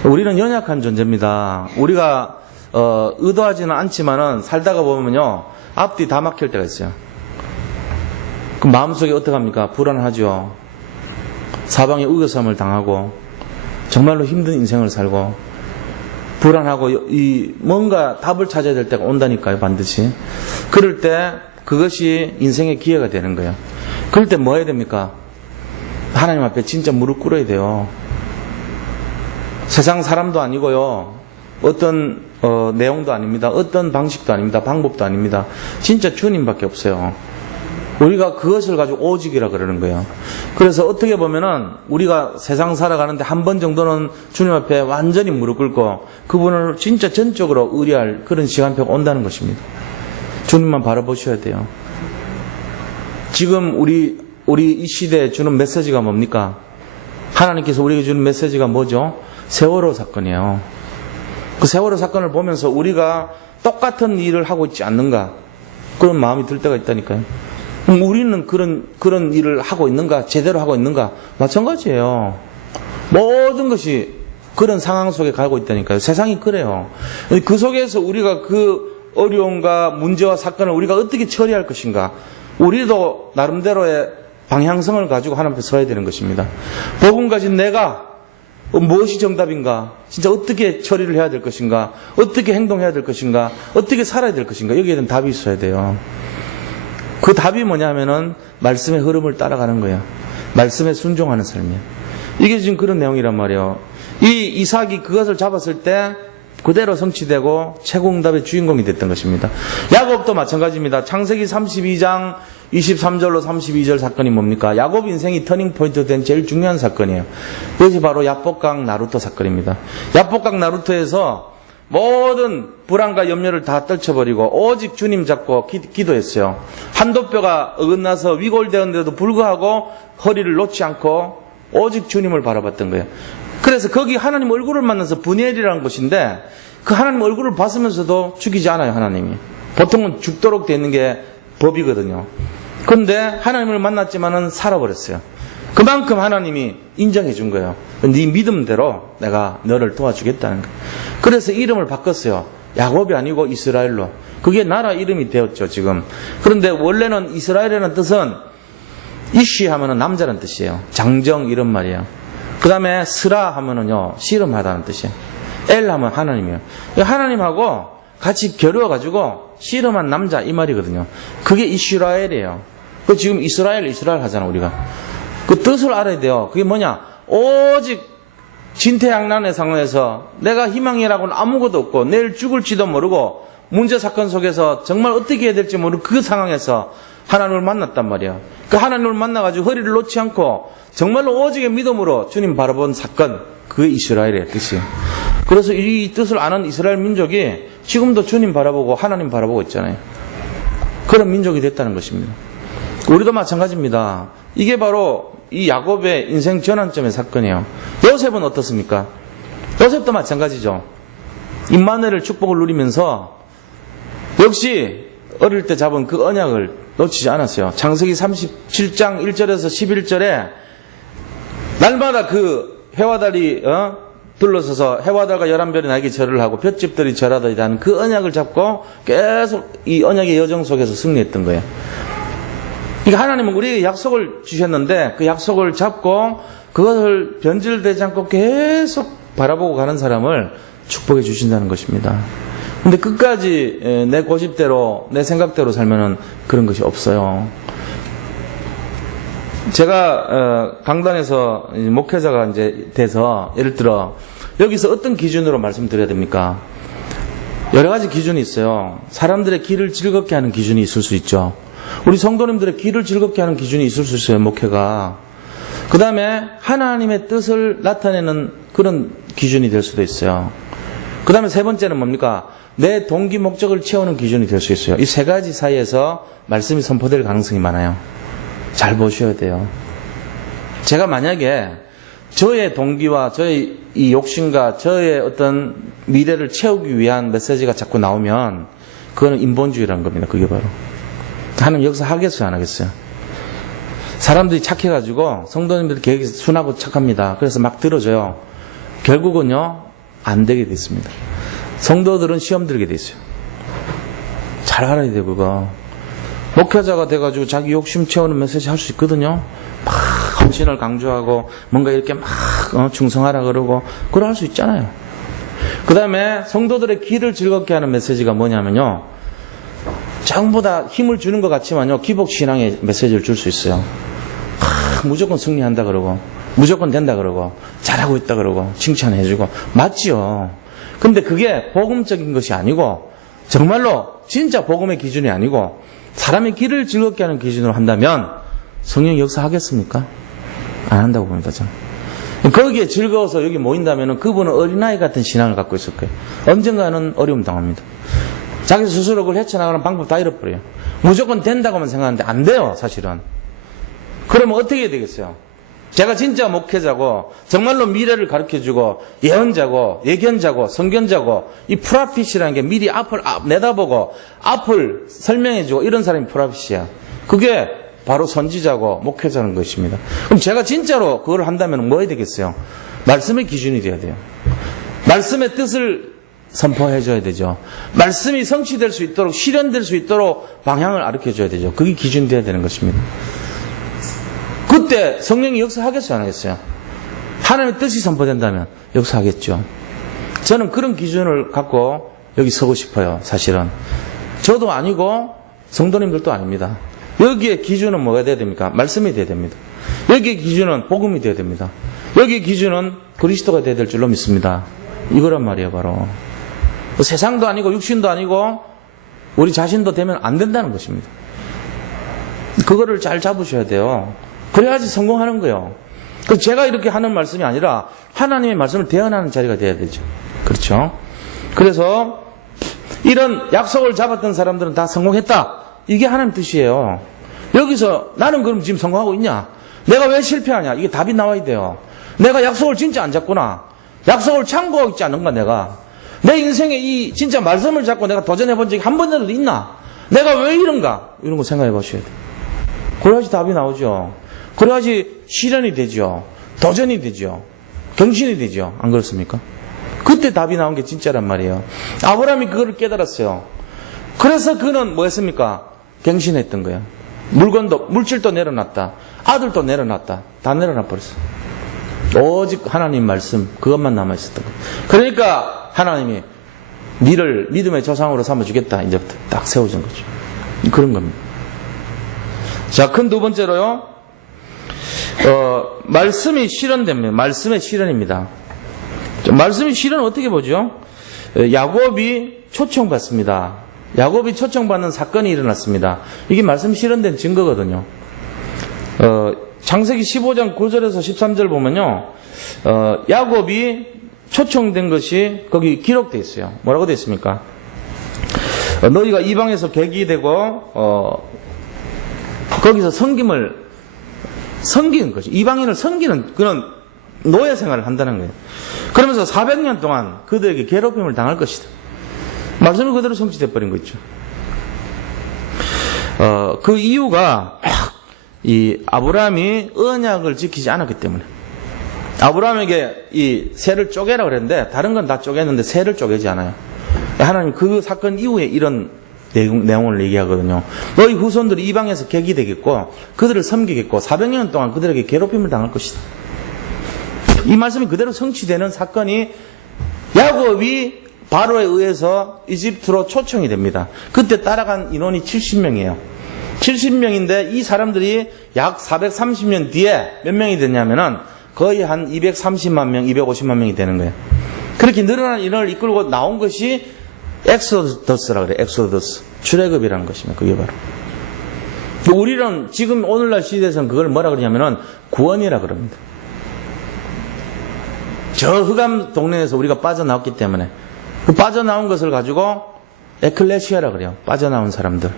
우리는 연약한 존재입니다. 우리가 의도하지는 않지만은 살다가 보면요 앞뒤 다 막힐 때가 있어요. 그럼 마음속에 어떡합니까? 불안하죠. 사방에 우겨쌈을 당하고 정말로 힘든 인생을 살고 불안하고 뭔가 답을 찾아야 될 때가 온다니까요. 반드시. 그럴 때 그것이 인생의 기회가 되는 거예요. 그럴 때 뭐 해야 됩니까? 하나님 앞에 진짜 무릎 꿇어야 돼요. 세상 사람도 아니고요. 어떤 내용도 아닙니다. 어떤 방식도 아닙니다. 방법도 아닙니다. 진짜 주님밖에 없어요. 우리가 그것을 가지고 오직이라 그러는 거예요. 그래서 어떻게 보면은 우리가 세상 살아가는데 한 번 정도는 주님 앞에 완전히 무릎 꿇고 그분을 진짜 전적으로 의뢰할 그런 시간표가 온다는 것입니다. 주님만 바라보셔야 돼요. 지금 우리 이 시대에 주는 메시지가 뭡니까? 하나님께서 우리에게 주는 메시지가 뭐죠? 세월호 사건이에요. 그 세월호 사건을 보면서 우리가 똑같은 일을 하고 있지 않는가? 그런 마음이 들 때가 있다니까요. 그럼 우리는 그런 일을 하고 있는가? 제대로 하고 있는가? 마찬가지예요. 모든 것이 그런 상황 속에 가고 있다니까요. 세상이 그래요. 그 속에서 우리가 그 어려움과 문제와 사건을 우리가 어떻게 처리할 것인가? 우리도 나름대로의 방향성을 가지고 하나님 앞에 서야 되는 것입니다. 복음 가진 내가 무엇이 정답인가? 진짜 어떻게 처리를 해야 될 것인가? 어떻게 행동해야 될 것인가? 어떻게 살아야 될 것인가? 여기에 대한 답이 있어야 돼요. 그 답이 뭐냐면은 말씀의 흐름을 따라가는 거예요. 말씀에 순종하는 삶이에요. 이게 지금 그런 내용이란 말이에요. 이 이삭이 그것을 잡았을 때 그대로 성취되고 최고응답의 주인공이 됐던 것입니다. 야곱도 마찬가지입니다. 창세기 32장 23절로 32절 사건이 뭡니까? 야곱 인생이 터닝포인트 된 제일 중요한 사건이에요. 이것이 바로 야복강 나루토 사건입니다. 야복강 나루토에서 모든 불안과 염려를 다 떨쳐버리고 오직 주님 잡고 기도했어요. 한도뼈가 어긋나서 위골되었는데도 불구하고 허리를 놓지 않고 오직 주님을 바라봤던 거예요. 그래서 거기 하나님 얼굴을 만나서 브니엘이라는 곳인데 그 하나님 얼굴을 봤으면서도 죽이지 않아요, 하나님이. 보통은 죽도록 되는 게 법이거든요. 그런데 하나님을 만났지만은 살아버렸어요. 그만큼 하나님이 인정해 준 거예요. 네 믿음대로 내가 너를 도와주겠다는 거예요. 그래서 이름을 바꿨어요. 야곱이 아니고 이스라엘로. 그게 나라 이름이 되었죠, 지금. 그런데 원래는 이스라엘이라는 뜻은 이쉬 하면은 남자라는 뜻이에요. 장정 이런 말이에요. 그 다음에 스라 하면은요, 씨름하다는 뜻이에요. 엘 하면 하나님이에요. 하나님하고 같이 겨루어가지고 씨름한 남자 이 말이거든요. 그게 이스라엘이에요. 그 지금 이스라엘 하잖아, 우리가. 그 뜻을 알아야 돼요. 그게 뭐냐? 오직 진퇴양난의 상황에서 내가 희망이라고는 아무것도 없고 내일 죽을지도 모르고 문제 사건 속에서 정말 어떻게 해야 될지 모르는 그 상황에서 하나님을 만났단 말이에요. 그 하나님을 만나가지고 허리를 놓지 않고 정말로 오직의 믿음으로 주님 바라본 사건, 그게 이스라엘의 뜻이에요. 그래서 이 뜻을 아는 이스라엘 민족이 지금도 주님 바라보고 하나님 바라보고 있잖아요. 그런 민족이 됐다는 것입니다. 우리도 마찬가지입니다. 이게 바로 이 야곱의 인생 전환점의 사건이에요. 요셉은 어떻습니까? 요셉도 마찬가지죠. 임마누엘을 축복을 누리면서 역시 어릴 때 잡은 그 언약을 놓치지 않았어요. 창세기 37장 1절에서 11절에 날마다 그 해와 달이 둘러서서 해와 달과 11별이 나에게 절을 하고 볏집들이 절하더이다 하는 그 언약을 잡고 계속 이 언약의 여정 속에서 승리했던 거예요. 그러니까 하나님은 우리에게 약속을 주셨는데 그 약속을 잡고 그것을 변질되지 않고 계속 바라보고 가는 사람을 축복해 주신다는 것입니다. 근데 끝까지 내 고집대로 내 생각대로 살면은 그런 것이 없어요. 제가 강단에서 목회자가 이제 돼서 예를 들어 여기서 어떤 기준으로 말씀드려야 됩니까? 여러 가지 기준이 있어요. 사람들의 길을 즐겁게 하는 기준이 있을 수 있죠. 우리 성도님들의 길을 즐겁게 하는 기준이 있을 수 있어요, 목회가. 그 다음에 하나님의 뜻을 나타내는 그런 기준이 될 수도 있어요. 그 다음에 세 번째는 뭡니까? 내 동기 목적을 채우는 기준이 될 수 있어요. 이 세 가지 사이에서 말씀이 선포될 가능성이 많아요. 잘 보셔야 돼요. 제가 만약에 저의 동기와 저의 이 욕심과 저의 어떤 미래를 채우기 위한 메시지가 자꾸 나오면 그거는 인본주의라는 겁니다. 그게 바로. 하나님 여기서 하겠어요, 안 하겠어요? 사람들이 착해가지고 성도님들 계획이 순하고 착합니다. 그래서 막 들어줘요. 결국은요, 안 되게 돼 있습니다. 성도들은 시험 들게 돼 있어요. 잘 알아야 돼요, 그거. 목회자가 돼가지고 자기 욕심 채우는 메시지 할 수 있거든요. 막 헌신을 강조하고 뭔가 이렇게 막 충성하라 그러고 그걸 할 수 있잖아요. 그 다음에 성도들의 길을 즐겁게 하는 메시지가 뭐냐면요, 전부 다 힘을 주는 것 같지만요, 기복신앙의 메시지를 줄 수 있어요. 무조건 승리한다 그러고 무조건 된다 그러고 잘하고 있다 그러고 칭찬해주고 맞지요. 근데 그게 복음적인 것이 아니고 정말로 진짜 복음의 기준이 아니고 사람의 길을 즐겁게 하는 기준으로 한다면 성령 역사하겠습니까? 안 한다고 봅니다, 저는. 거기에 즐거워서 여기 모인다면 그분은 어린아이 같은 신앙을 갖고 있을 거예요. 언젠가는 어려움 당합니다. 자기 스스로 그걸 헤쳐나가는 방법 다 잃어버려요. 무조건 된다고만 생각하는데 안 돼요, 사실은. 그러면 어떻게 해야 되겠어요? 제가 진짜 목회자고 정말로 미래를 가르쳐주고 예언자고 예견자고 선견자고 이 프라핏이라는 게 미리 앞을 내다보고 앞을 설명해주고 이런 사람이 프라핏이야. 그게 바로 선지자고 목회자는 것입니다. 그럼 제가 진짜로 그걸 한다면 뭐 해야 되겠어요? 말씀의 기준이 돼야 돼요. 말씀의 뜻을 선포해줘야 되죠. 말씀이 성취될 수 있도록 실현될 수 있도록 방향을 가르쳐줘야 되죠. 그게 기준이 돼야 되는 것입니다. 그때 성령이 역사하겠어요, 안 하겠어요? 하나님의 뜻이 선포된다면 역사하겠죠. 저는 그런 기준을 갖고 여기 서고 싶어요, 사실은. 저도 아니고 성도님들도 아닙니다. 여기에 기준은 뭐가 돼야 됩니까? 말씀이 돼야 됩니다. 여기에 기준은 복음이 돼야 됩니다. 여기에 기준은 그리스도가 돼야 될 줄로 믿습니다. 이거란 말이에요, 바로. 세상도 아니고 육신도 아니고 우리 자신도 되면 안 된다는 것입니다. 그거를 잘 잡으셔야 돼요. 그래야지 성공하는 거예요. 그래서 제가 이렇게 하는 말씀이 아니라 하나님의 말씀을 대언하는 자리가 돼야 되죠. 그렇죠? 그래서 이런 약속을 잡았던 사람들은 다 성공했다. 이게 하나님 뜻이에요. 여기서 나는 그럼 지금 성공하고 있냐? 내가 왜 실패하냐? 이게 답이 나와야 돼요. 내가 약속을 진짜 안 잡구나. 약속을 참고하고 있지 않은가 내가. 내 인생에 이 진짜 말씀을 잡고 내가 도전해 본 적이 한 번이라도 있나? 내가 왜 이런가? 이런 거 생각해 보셔야 돼요. 그래야지 답이 나오죠. 그래야지 실현이 되죠. 도전이 되죠. 경신이 되죠. 안 그렇습니까? 그때 답이 나온 게 진짜란 말이에요. 아브라함이 그거를 깨달았어요. 그래서 그는 뭐 했습니까? 경신했던 거예요. 물질도 내려놨다. 아들도 내려놨다. 다 내려놔 버렸어. 오직 하나님 말씀 그것만 남아있었던 거예요. 그러니까 하나님이 니를 믿음의 조상으로 삼아주겠다. 이제부터 딱 세워준 거죠. 그런 겁니다. 자, 큰 두 번째로요. 말씀이 실현됩니다. 말씀의 실현입니다. 말씀이 실현은 어떻게 보죠? 야곱이 초청받습니다. 야곱이 초청받는 사건이 일어났습니다. 이게 말씀 실현된 증거거든요. 창세기 15장 9절에서 13절 보면요. 야곱이 초청된 것이 거기 기록되어 있어요. 뭐라고 되어 있습니까? 너희가 이방에서 객이 되고 거기서 섬기는 거죠. 이방인을 섬기는 그런 노예 생활을 한다는 거예요. 그러면서 400년 동안 그들에게 괴롭힘을 당할 것이다. 말씀이 그대로 성취돼 버린 거 있죠. 그 이유가 이 아브라함이 언약을 지키지 않았기 때문에. 아브라함에게 이 새를 쪼개라 그랬는데 다른 건 다 쪼갰는데 새를 쪼개지 않아요. 하나님 그 사건 이후에 이런 내용을 얘기하거든요. 너희 후손들이 이방에서 객이 되겠고 그들을 섬기겠고 400년 동안 그들에게 괴롭힘을 당할 것이다. 이 말씀이 그대로 성취되는 사건이 야곱이 바로에 의해서 이집트로 초청이 됩니다. 그때 따라간 인원이 70명이에요. 70명인데 이 사람들이 약 430년 뒤에 몇 명이 됐냐면은 거의 한 230만 명, 250만 명이 되는 거예요. 그렇게 늘어난 인원을 이끌고 나온 것이 엑소더스라 그래요. 엑소더스. 출애굽이라는 것입니다. 그게 바로. 우리는 지금 오늘날 시대에서는 그걸 뭐라 그러냐면은 구원이라 그럽니다. 저 흑암 동네에서 우리가 빠져나왔기 때문에 그 빠져나온 것을 가지고 에클레시아라 그래요. 빠져나온 사람들.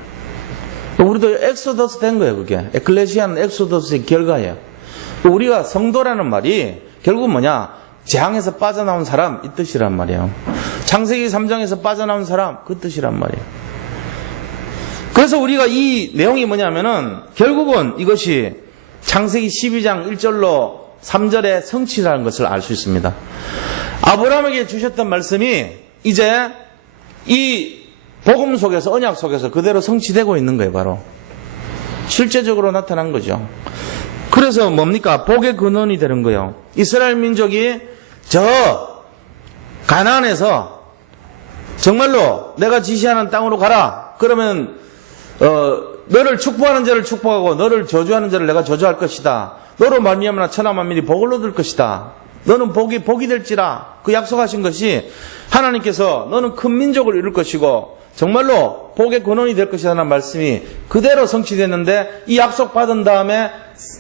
우리도 엑소더스 된 거예요. 그게. 에클레시아는 엑소더스의 결과예요. 우리가 성도라는 말이 결국 뭐냐? 재앙에서 빠져나온 사람 이 뜻이란 말이에요. 창세기 3장에서 빠져나온 사람 그 뜻이란 말이에요. 그래서 우리가 이 내용이 뭐냐면은 결국은 이것이 창세기 12장 1절로 3절의 성취라는 것을 알 수 있습니다. 아브라함에게 주셨던 말씀이 이제 이 복음 속에서 언약 속에서 그대로 성취되고 있는 거예요. 바로 실제적으로 나타난 거죠. 그래서 뭡니까? 복의 근원이 되는 거예요. 이스라엘 민족이 저 가나안에서 정말로 내가 지시하는 땅으로 가라. 그러면 너를 축복하는 자를 축복하고 너를 저주하는 자를 내가 저주할 것이다. 너로 말미암아 천하 만민이 복을 얻을 것이다. 너는 복이 될지라. 그 약속하신 것이 하나님께서 너는 큰 민족을 이룰 것이고 정말로 복의 근원이 될 것이라는 말씀이 그대로 성취됐는데 이 약속 받은 다음에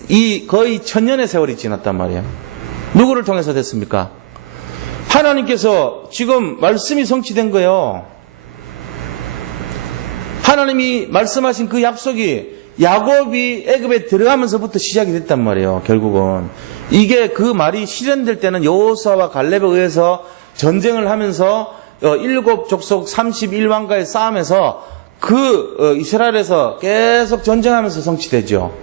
이 거의 1000년의 세월이 지났단 말이에요. 누구를 통해서 됐습니까? 하나님께서 지금 말씀이 성취된 거예요. 하나님이 말씀하신 그 약속이 야곱이 애굽에 들어가면서부터 시작이 됐단 말이에요. 결국은 이게 그 말이 실현될 때는 여호수아와 갈렙에 의해서 전쟁을 하면서 일곱 족속 31왕과의 싸움에서 이스라엘에서 계속 전쟁하면서 성취되죠.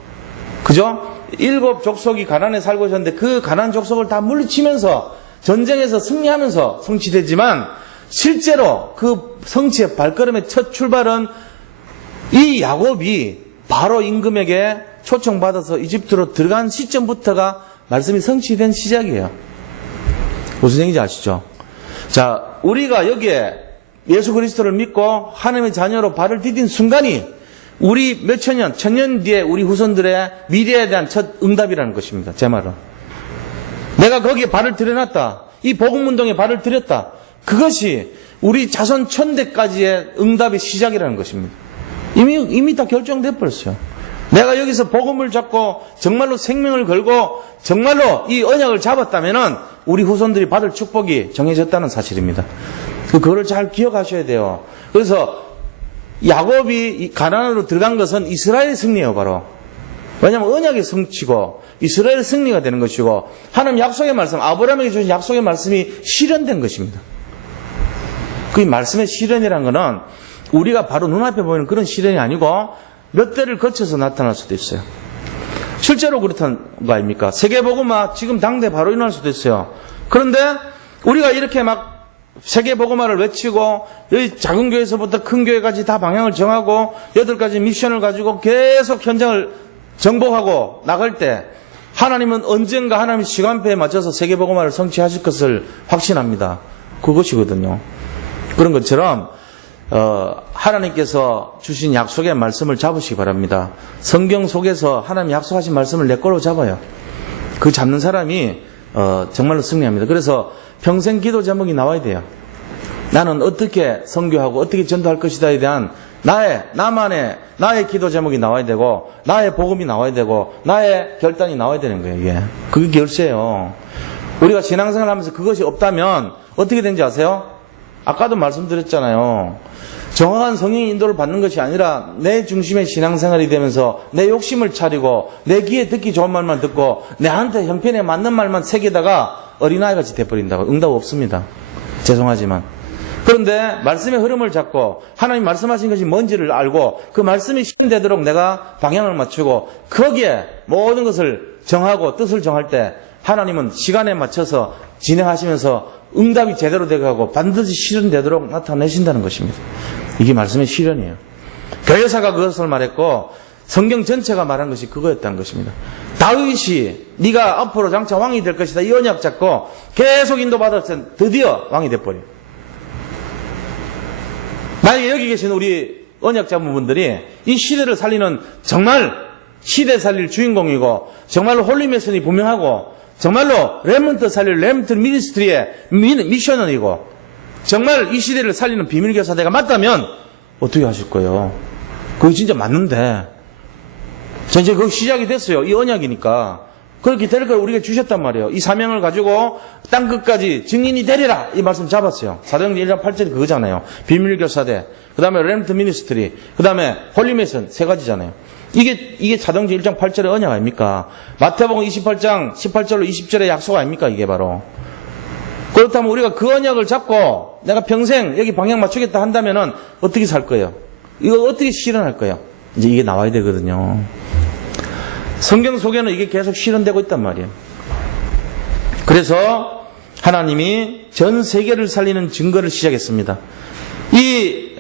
그죠? 일곱 족속이 가나안에 살고 있었는데 그 가나안 족속을 다 물리치면서 전쟁에서 승리하면서 성취되지만 실제로 그 성취의 발걸음의 첫 출발은 이 야곱이 바로 임금에게 초청받아서 이집트로 들어간 시점부터가 말씀이 성취된 시작이에요. 무슨 얘기인지 아시죠? 자, 우리가 여기에 예수 그리스도를 믿고 하나님의 자녀로 발을 디딘 순간이 우리 몇천 년, 천년 뒤에 우리 후손들의 미래에 대한 첫 응답이라는 것입니다. 제 말은. 내가 거기에 발을 들여놨다. 이 복음운동에 발을 들였다. 그것이 우리 자손 천대까지의 응답의 시작이라는 것입니다. 이미 다 결정돼 버렸어요. 내가 여기서 복음을 잡고 정말로 생명을 걸고 정말로 이 언약을 잡았다면은 우리 후손들이 받을 축복이 정해졌다는 사실입니다. 그거를 잘 기억하셔야 돼요. 그래서 야곱이 가나안으로 들어간 것은 이스라엘의 승리예요, 바로. 왜냐하면 언약의 성취고 이스라엘의 승리가 되는 것이고 하나님 약속의 말씀, 아브라함에게 주신 약속의 말씀이 실현된 것입니다. 그 말씀의 실현이라는 것은 우리가 바로 눈앞에 보이는 그런 실현이 아니고 몇 대를 거쳐서 나타날 수도 있어요. 실제로 그렇다는 거 아닙니까? 세계복음화 지금 당대 바로 일어날 수도 있어요. 그런데 우리가 이렇게 막 세계복음화를 외치고 여기 작은 교회에서부터 큰 교회까지 다 방향을 정하고 8가지 미션을 가지고 계속 현장을 정복하고 나갈 때 하나님은 언젠가 하나님의 시간표에 맞춰서 세계복음화를 성취하실 것을 확신합니다. 그것이거든요. 그런 것처럼 하나님께서 주신 약속의 말씀을 잡으시기 바랍니다. 성경 속에서 하나님 약속하신 말씀을 내 걸로 잡아요. 그 잡는 사람이 정말로 승리합니다. 그래서 평생 기도 제목이 나와야 돼요. 나는 어떻게 선교하고 어떻게 전도할 것이다에 대한 나의 기도 제목이 나와야 되고 나의 복음이 나와야 되고 나의 결단이 나와야 되는 거예요. 이게. 그게 결세예요. 우리가 신앙생활 하면서 그것이 없다면 어떻게 되는지 아세요? 아까도 말씀드렸잖아요. 정확한 성령 인도를 받는 것이 아니라 내 중심의 신앙생활이 되면서 내 욕심을 차리고 내 귀에 듣기 좋은 말만 듣고 내한테 형편에 맞는 말만 새기다가 어린아이같이 돼버린다고. 응답 없습니다. 죄송하지만. 그런데 말씀의 흐름을 잡고 하나님 말씀하신 것이 뭔지를 알고 그 말씀이 실현되도록 내가 방향을 맞추고 거기에 모든 것을 정하고 뜻을 정할 때 하나님은 시간에 맞춰서 진행하시면서 응답이 제대로 되고 반드시 실현되도록 나타내신다는 것입니다. 이게 말씀의 실현이에요. 교회사가 그것을 말했고 성경 전체가 말한 것이 그거였다는 것입니다. 다윗이 네가 앞으로 장차 왕이 될 것이다 이 언약 잡고 계속 인도받았을 때 드디어 왕이 돼버려요. 만약에 여기 계신 우리 언약 잡은 분들이 이 시대를 살리는 정말 시대 살릴 주인공이고 정말로 홀리메슨이 분명하고 정말로 렘넌트 살릴 렘넌트 미니스트리의 미셔널이고 정말 이 시대를 살리는 비밀교사대가 맞다면 어떻게 하실 거예요? 그거 진짜 맞는데 이제 그거 시작이 됐어요. 이 언약이니까 그렇게 될 걸 우리가 주셨단 말이에요. 이 사명을 가지고 땅끝까지 증인이 되리라 이 말씀 잡았어요. 사도행전 1장 8절이 그거잖아요. 비밀교사대, 그 다음에 렘넌트 미니스트리, 그 다음에 홀리메슨 3가지잖아요. 이게 사도행전 1장 8절의 언약 아닙니까? 마태복음 28장 18절로 20절의 약속 아닙니까? 이게 바로. 그렇다면 우리가 그 언약을 잡고 내가 평생 여기 방향 맞추겠다 한다면은 어떻게 살 거예요? 이거 어떻게 실현할 거예요? 이제 이게 나와야 되거든요. 성경 속에는 이게 계속 실현되고 있단 말이에요. 그래서 하나님이 전 세계를 살리는 증거를 시작했습니다. 이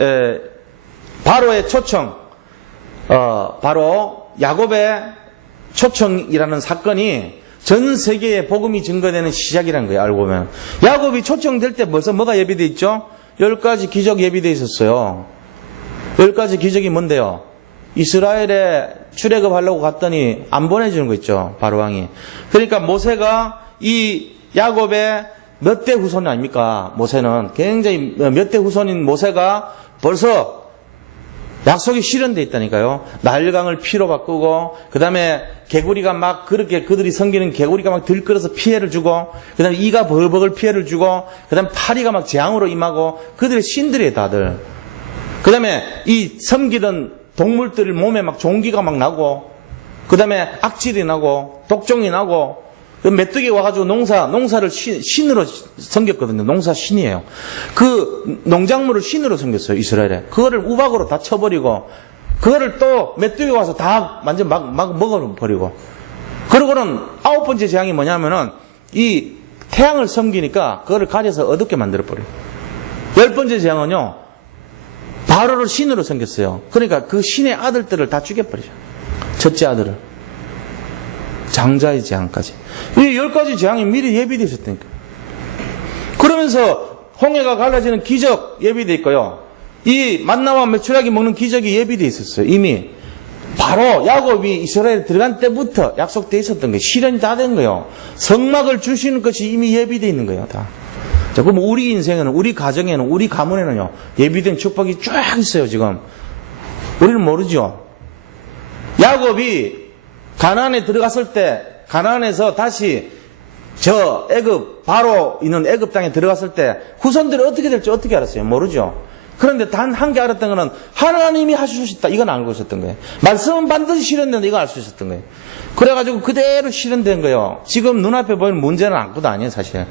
바로의 초청, 바로 야곱의 초청이라는 사건이 전 세계에 복음이 증거되는 시작이라는 거예요. 알고 보면 야곱이 초청될 때 벌써 뭐가 예비되어 있죠? 10가지 기적 예비되어 있었어요. 10가지 기적이 뭔데요? 이스라엘에 출애굽하려고 갔더니 안 보내주는 거 있죠. 바로 왕이. 그러니까 모세가 이 야곱의 몇 대 후손 아닙니까? 모세는 굉장히 몇 대 후손인 모세가 벌써 약속이 실현되어 있다니까요. 나일강을 피로 바꾸고 그 다음에 개구리가 막 그렇게 그들이 섬기는 개구리가 막 들끓어서 피해를 주고 그 다음에 이가 벌벅을 피해를 주고 그 다음에 파리가 막 재앙으로 임하고 그들의 신들이에요 다들. 그 다음에 이 섬기던 동물들 몸에 막 종기가 막 나고, 그 다음에 악질이 나고, 독종이 나고, 메뚜기 와가지고 농사를 신으로 섬겼거든요. 농사 신이에요. 그 농작물을 신으로 섬겼어요, 이스라엘에. 그거를 우박으로 다 쳐버리고, 그거를 또 메뚜기 와서 다 완전 막 먹어버리고. 그러고는 9번째 재앙이 뭐냐면은, 이 태양을 섬기니까 그거를 가려서 어둡게 만들어버려요. 10번째 재앙은요, 바로를 신으로 섬겼어요. 그러니까 그 신의 아들들을 다 죽여버리죠. 첫째 아들을. 장자의 재앙까지. 이 10가지 재앙이 미리 예비되어 있었다니까. 그러면서 홍해가 갈라지는 기적 예비되어 있고요. 이 만나와 메추라기 먹는 기적이 예비되어 있었어요. 이미. 바로 야곱이 이스라엘에 들어간 때부터 약속되어 있었던 거예요. 실현이 다 된 거예요. 성막을 주시는 것이 이미 예비되어 있는 거예요. 다. 자, 그럼 우리 인생에는, 우리 가정에는, 우리 가문에는요, 예비된 축복이 쫙 있어요, 지금. 우리는 모르죠. 야곱이 가나안에 들어갔을 때, 가나안에서 다시 저 애굽, 바로 있는 애굽 땅에 들어갔을 때 후손들이 어떻게 될지 어떻게 알았어요? 모르죠. 그런데 단 한 개 알았던 거는 하나님이 하실 수 있다. 이건 알고 있었던 거예요. 말씀은 반드시 실현된다. 이거 알 수 있었던 거예요. 그래가지고 그대로 실현된 거예요. 지금 눈앞에 보이는 문제는 아무것도 아니에요, 사실.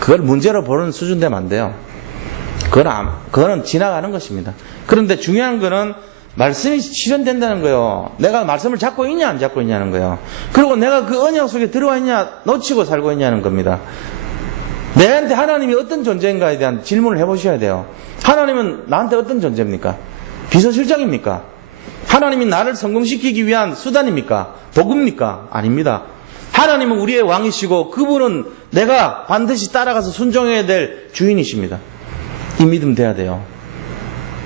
그걸 문제로 보는 수준 되면 안 돼요. 그거는 지나가는 것입니다. 그런데 중요한 거는 말씀이 실현된다는 거예요. 내가 말씀을 잡고 있냐 안 잡고 있냐는 거예요. 그리고 내가 그 언약 속에 들어와 있냐 놓치고 살고 있냐는 겁니다. 내한테 하나님이 어떤 존재인가에 대한 질문을 해보셔야 돼요. 하나님은 나한테 어떤 존재입니까? 비서실장입니까? 하나님이 나를 성공시키기 위한 수단입니까? 도구입니까? 아닙니다. 하나님은 우리의 왕이시고 그분은 내가 반드시 따라가서 순종해야 될 주인이십니다. 이 믿음 돼야 돼요.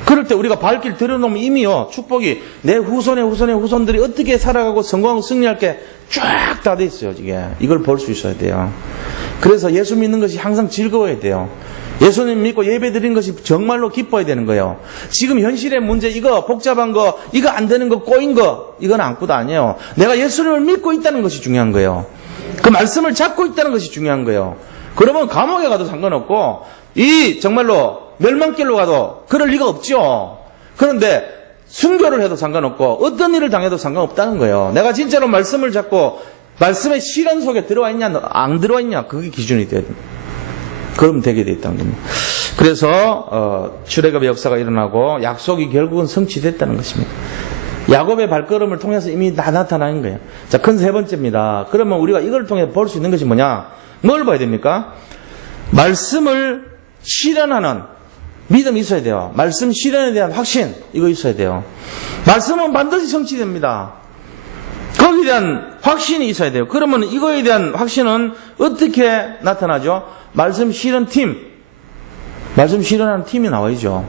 그럴 때 우리가 발길 들여놓으면 이미요, 축복이 내 후손의 후손들이 어떻게 살아가고 성공하고 승리할 게 쫙 다 돼 있어요, 이게. 이걸 볼 수 있어야 돼요. 그래서 예수 믿는 것이 항상 즐거워야 돼요. 예수님 믿고 예배 드리는 것이 정말로 기뻐야 되는 거예요. 지금 현실의 문제, 이거 복잡한 거, 이거 안 되는 거, 꼬인 거, 이건 아무것도 아니에요. 내가 예수님을 믿고 있다는 것이 중요한 거예요. 그 말씀을 잡고 있다는 것이 중요한 거예요. 그러면 감옥에 가도 상관없고, 이 정말로 멸망길로 가도 그럴 리가 없죠. 그런데 순교를 해도 상관없고 어떤 일을 당해도 상관없다는 거예요. 내가 진짜로 말씀을 잡고 말씀의 실현 속에 들어와 있냐 안 들어와 있냐, 그게 기준이 돼야 됩니다. 그럼 되게 돼 있다는 겁니다. 그래서 출애굽의 역사가 일어나고 약속이 결국은 성취됐다는 것입니다. 야곱의 발걸음을 통해서 이미 다 나타나는 거예요. 자, 큰 세 번째입니다. 그러면 우리가 이걸 통해 볼 수 있는 것이 뭐냐? 뭘 봐야 됩니까? 말씀을 실현하는 믿음이 있어야 돼요. 말씀 실현에 대한 확신, 이거 있어야 돼요. 말씀은 반드시 성취됩니다. 거기에 대한 확신이 있어야 돼요. 그러면 이거에 대한 확신은 어떻게 나타나죠? 말씀 실현팀, 말씀 실현하는 팀이 나와야죠.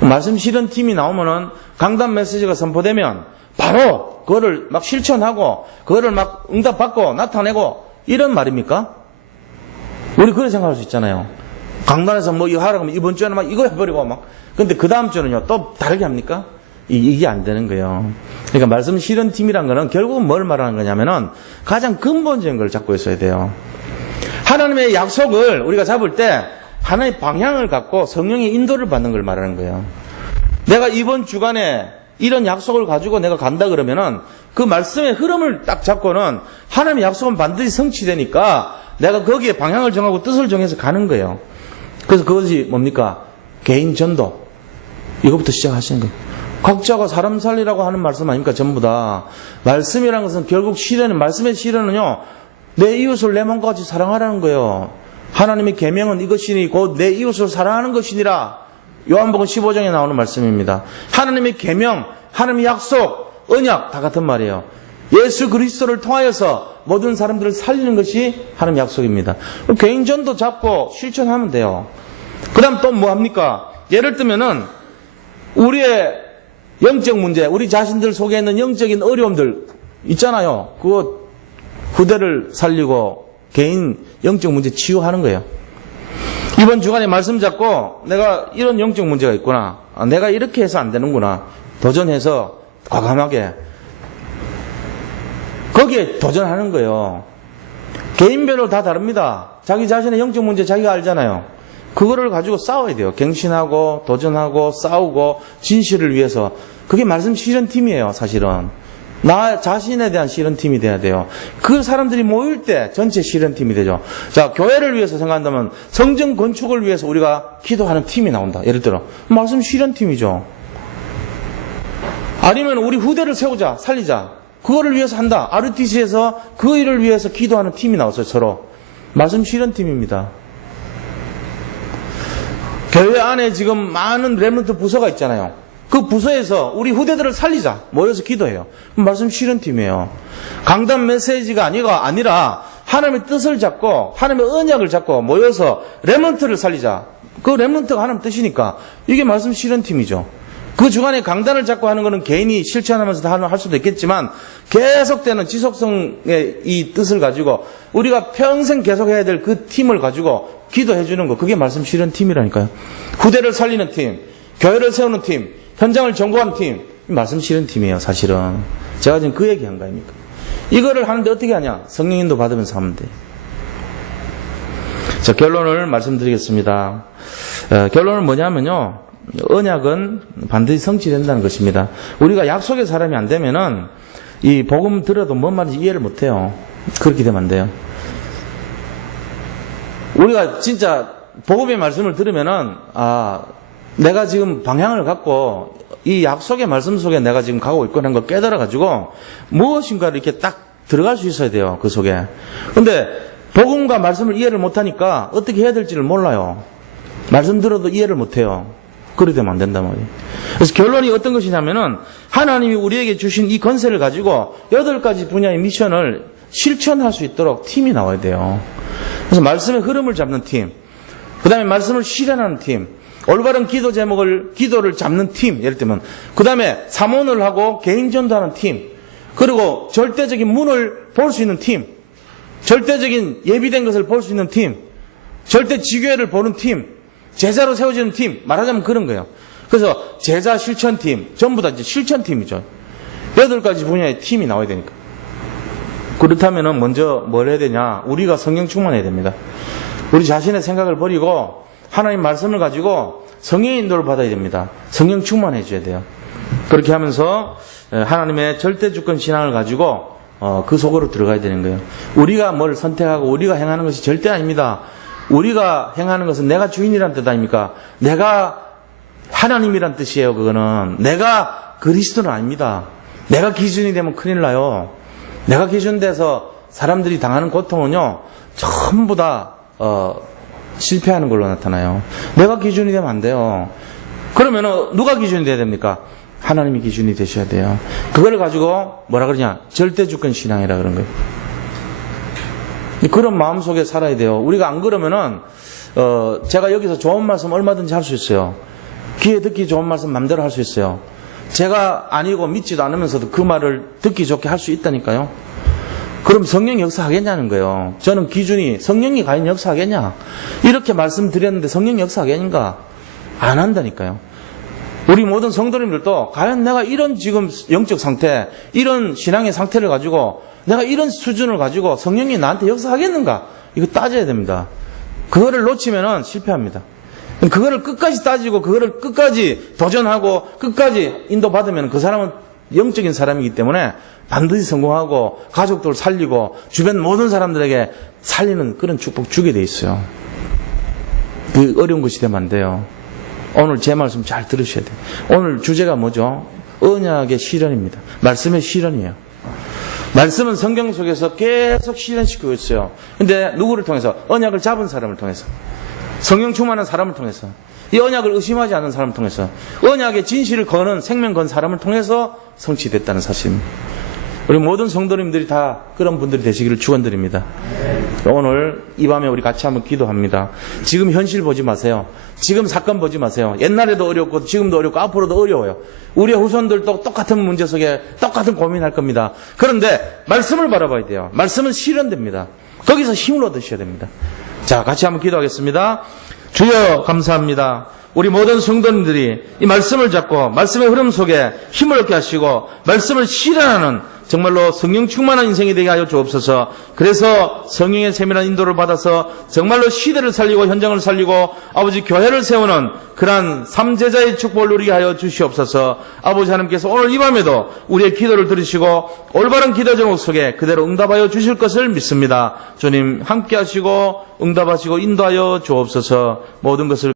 말씀 실현팀이 나오면은 강단 메시지가 선포되면 바로 그거를 막 실천하고 그거를 막 응답받고 나타내고 이런 말입니까? 우리 그렇게 생각할 수 있잖아요. 강단에서 뭐 이거 하라고 하면 이번 주에는 막 이거 해버리고 막. 근데 그 다음 주는요, 또 다르게 합니까? 이게 안 되는 거예요. 그러니까 말씀 실현팀이란 거는 결국은 뭘 말하는 거냐면은 가장 근본적인 걸 잡고 있어야 돼요. 하나님의 약속을 우리가 잡을 때 하나의 방향을 갖고 성령의 인도를 받는 걸 말하는 거예요. 내가 이번 주간에 이런 약속을 가지고 내가 간다 그러면은 그 말씀의 흐름을 딱 잡고는 하나님의 약속은 반드시 성취되니까 내가 거기에 방향을 정하고 뜻을 정해서 가는 거예요. 그래서 그것이 뭡니까? 개인 전도. 이것부터 시작하시는 거예요. 각자가 사람 살리라고 하는 말씀 아닙니까? 전부 다. 말씀이라는 것은 결국 말씀의 실현은요, 내 이웃을 내 몸과 같이 사랑하라는 거예요. 하나님의 계명은 이것이니 곧 내 이웃을 사랑하는 것이니라. 요한복음 15장에 나오는 말씀입니다. 하나님의 계명, 하나님의 약속, 언약 다 같은 말이에요. 예수 그리스도를 통하여서 모든 사람들을 살리는 것이 하나님의 약속입니다. 개인전도 잡고 실천하면 돼요. 그 다음 또 뭐 합니까? 예를 들면은 우리의 영적 문제, 우리 자신들 속에 있는 영적인 어려움들 있잖아요. 그거 후대를 살리고 개인 영적 문제 치유하는 거예요. 이번 주간에 말씀 잡고 내가 이런 영적 문제가 있구나. 내가 이렇게 해서 안 되는구나. 도전해서 과감하게 거기에 도전하는 거예요. 개인별로 다 다릅니다. 자기 자신의 영적 문제 자기가 알잖아요. 그거를 가지고 싸워야 돼요. 갱신하고 도전하고 싸우고 진실을 위해서. 그게 말씀 실현팀이에요, 사실은. 나 자신에 대한 실현팀이 돼야 돼요. 그 사람들이 모일 때 전체 실현팀이 되죠. 자, 교회를 위해서 생각한다면 성전 건축을 위해서 우리가 기도하는 팀이 나온다. 예를 들어 말씀 실현팀이죠. 아니면 우리 후대를 세우자, 살리자. 그거를 위해서 한다. RTC에서 그 일을 위해서 기도하는 팀이 나왔어요, 서로. 말씀 실현팀입니다. 교회 안에 지금 많은 렘넌트 부서가 있잖아요. 그 부서에서 우리 후대들을 살리자. 모여서 기도해요. 말씀 실현팀이에요. 강단 메시지가 아니라 하나님의 뜻을 잡고 하나님의 언약을 잡고 모여서 렘넌트를 살리자. 그 렘넌트가 하나님 뜻이니까 이게 말씀 실현팀이죠. 그 주간에 강단을 잡고 하는 것은 개인이 실천하면서 할 수도 있겠지만 계속되는 지속성의 이 뜻을 가지고 우리가 평생 계속해야 될 그 팀을 가지고 기도해 주는 거, 그게 말씀 실현팀이라니까요. 후대를 살리는 팀, 교회를 세우는 팀, 현장을 점거하는 팀, 말씀 실현팀이에요, 사실은. 제가 지금 그 얘기한 거 아닙니까? 이거를 하는데 어떻게 하냐? 성령인도 받으면서 하면 돼요. 자, 결론을 말씀드리겠습니다. 결론은 뭐냐면요, 언약은 반드시 성취된다는 것입니다. 우리가 약속의 사람이 안 되면은 이 복음 들어도 뭔 말인지 이해를 못 해요. 그렇게 되면 안 돼요. 우리가 진짜 복음의 말씀을 들으면은, 내가 지금 방향을 갖고 이 약속의 말씀 속에 내가 지금 가고 있구나 하는 걸 깨달아가지고 무엇인가를 이렇게 딱 들어갈 수 있어야 돼요, 그 속에. 근데 복음과 말씀을 이해를 못하니까 어떻게 해야 될지를 몰라요. 말씀 들어도 이해를 못해요. 그렇게 되면 안 된단 말이에요. 그래서 결론이 어떤 것이냐면은 하나님이 우리에게 주신 이 권세를 가지고 8가지 분야의 미션을 실천할 수 있도록 팀이 나와야 돼요. 그래서 말씀의 흐름을 잡는 팀, 그 다음에 말씀을 실현하는 팀, 올바른 기도 제목을, 기도를 잡는 팀, 예를 들면, 그 다음에 사모를 하고 개인 전도하는 팀, 그리고 절대적인 문을 볼 수 있는 팀, 절대적인 예비된 것을 볼 수 있는 팀, 절대 지교회를 보는 팀, 제자로 세워지는 팀, 말하자면 그런 거예요. 그래서 제자 실천팀, 전부 다 이제 실천팀이죠. 8가지 분야의 팀이 나와야 되니까. 그렇다면은 먼저 뭘 해야 되냐? 우리가 성령 충만해야 됩니다. 우리 자신의 생각을 버리고 하나님 말씀을 가지고 성령의 인도를 받아야 됩니다. 성령 충만해 줘야 돼요. 그렇게 하면서 하나님의 절대 주권 신앙을 가지고 그 속으로 들어가야 되는 거예요. 우리가 뭘 선택하고 우리가 행하는 것이 절대 아닙니다. 우리가 행하는 것은 내가 주인이란 뜻 아닙니까? 내가 하나님이란 뜻이에요. 그거는 내가 그리스도는 아닙니다. 내가 기준이 되면 큰일 나요. 내가 기준돼서 사람들이 당하는 고통은요, 전부 다 실패하는 걸로 나타나요. 내가 기준이 되면 안 돼요. 그러면 누가 기준이 돼야 됩니까? 하나님이 기준이 되셔야 돼요. 그걸 가지고 뭐라 그러냐? 절대주권 신앙이라 그런 거예요. 그런 마음 속에 살아야 돼요. 우리가 안 그러면은 제가 여기서 좋은 말씀 얼마든지 할 수 있어요. 귀에 듣기 좋은 말씀 마음대로 할 수 있어요. 제가 아니고 믿지도 않으면서도 그 말을 듣기 좋게 할 수 있다니까요. 그럼 성령이 역사하겠냐는 거예요. 저는 기준이 성령이 과연 역사하겠냐? 이렇게 말씀드렸는데 성령이 역사하겠는가? 안 한다니까요. 우리 모든 성도님들도 과연 내가 이런 지금 영적 상태, 이런 신앙의 상태를 가지고 내가 이런 수준을 가지고 성령이 나한테 역사하겠는가? 이거 따져야 됩니다. 그거를 놓치면은 실패합니다. 그거를 끝까지 따지고 그거를 끝까지 도전하고 끝까지 인도받으면 그 사람은 영적인 사람이기 때문에 반드시 성공하고 가족들 살리고 주변 모든 사람들에게 살리는 그런 축복 주게 돼 있어요. 그 어려운 것이 되면 안 돼요. 오늘 제 말씀 잘 들으셔야 돼요. 오늘 주제가 뭐죠? 언약의 실현입니다. 말씀의 실현이에요. 말씀은 성경 속에서 계속 실현시키고 있어요. 근데 누구를 통해서? 언약을 잡은 사람을 통해서. 성령 충만한 사람을 통해서. 이 언약을 의심하지 않는 사람을 통해서. 언약의 진실을 거는 생명 건 사람을 통해서 성취됐다는 사실입니다. 우리 모든 성도님들이 다 그런 분들이 되시기를 축원드립니다. 오늘 이 밤에 우리 같이 한번 기도합니다. 지금 현실 보지 마세요. 지금 사건 보지 마세요. 옛날에도 어렵고 지금도 어렵고 앞으로도 어려워요. 우리의 후손들도 똑같은 문제 속에 똑같은 고민할 겁니다. 그런데 말씀을 바라봐야 돼요. 말씀은 실현됩니다. 거기서 힘을 얻으셔야 됩니다. 자, 같이 한번 기도하겠습니다. 주여 감사합니다. 우리 모든 성도님들이 이 말씀을 잡고 말씀의 흐름 속에 힘을 얻게 하시고 말씀을 실현하는 정말로 성령 충만한 인생이 되게 하여 주옵소서. 그래서 성령의 세밀한 인도를 받아서 정말로 시대를 살리고 현장을 살리고 아버지 교회를 세우는 그러한 삼제자의 축복을 누리게 하여 주시옵소서. 아버지 하나님께서 오늘 이 밤에도 우리의 기도를 들으시고 올바른 기도 제목 속에 그대로 응답하여 주실 것을 믿습니다. 주님 함께 하시고 응답하시고 인도하여 주옵소서. 모든 것을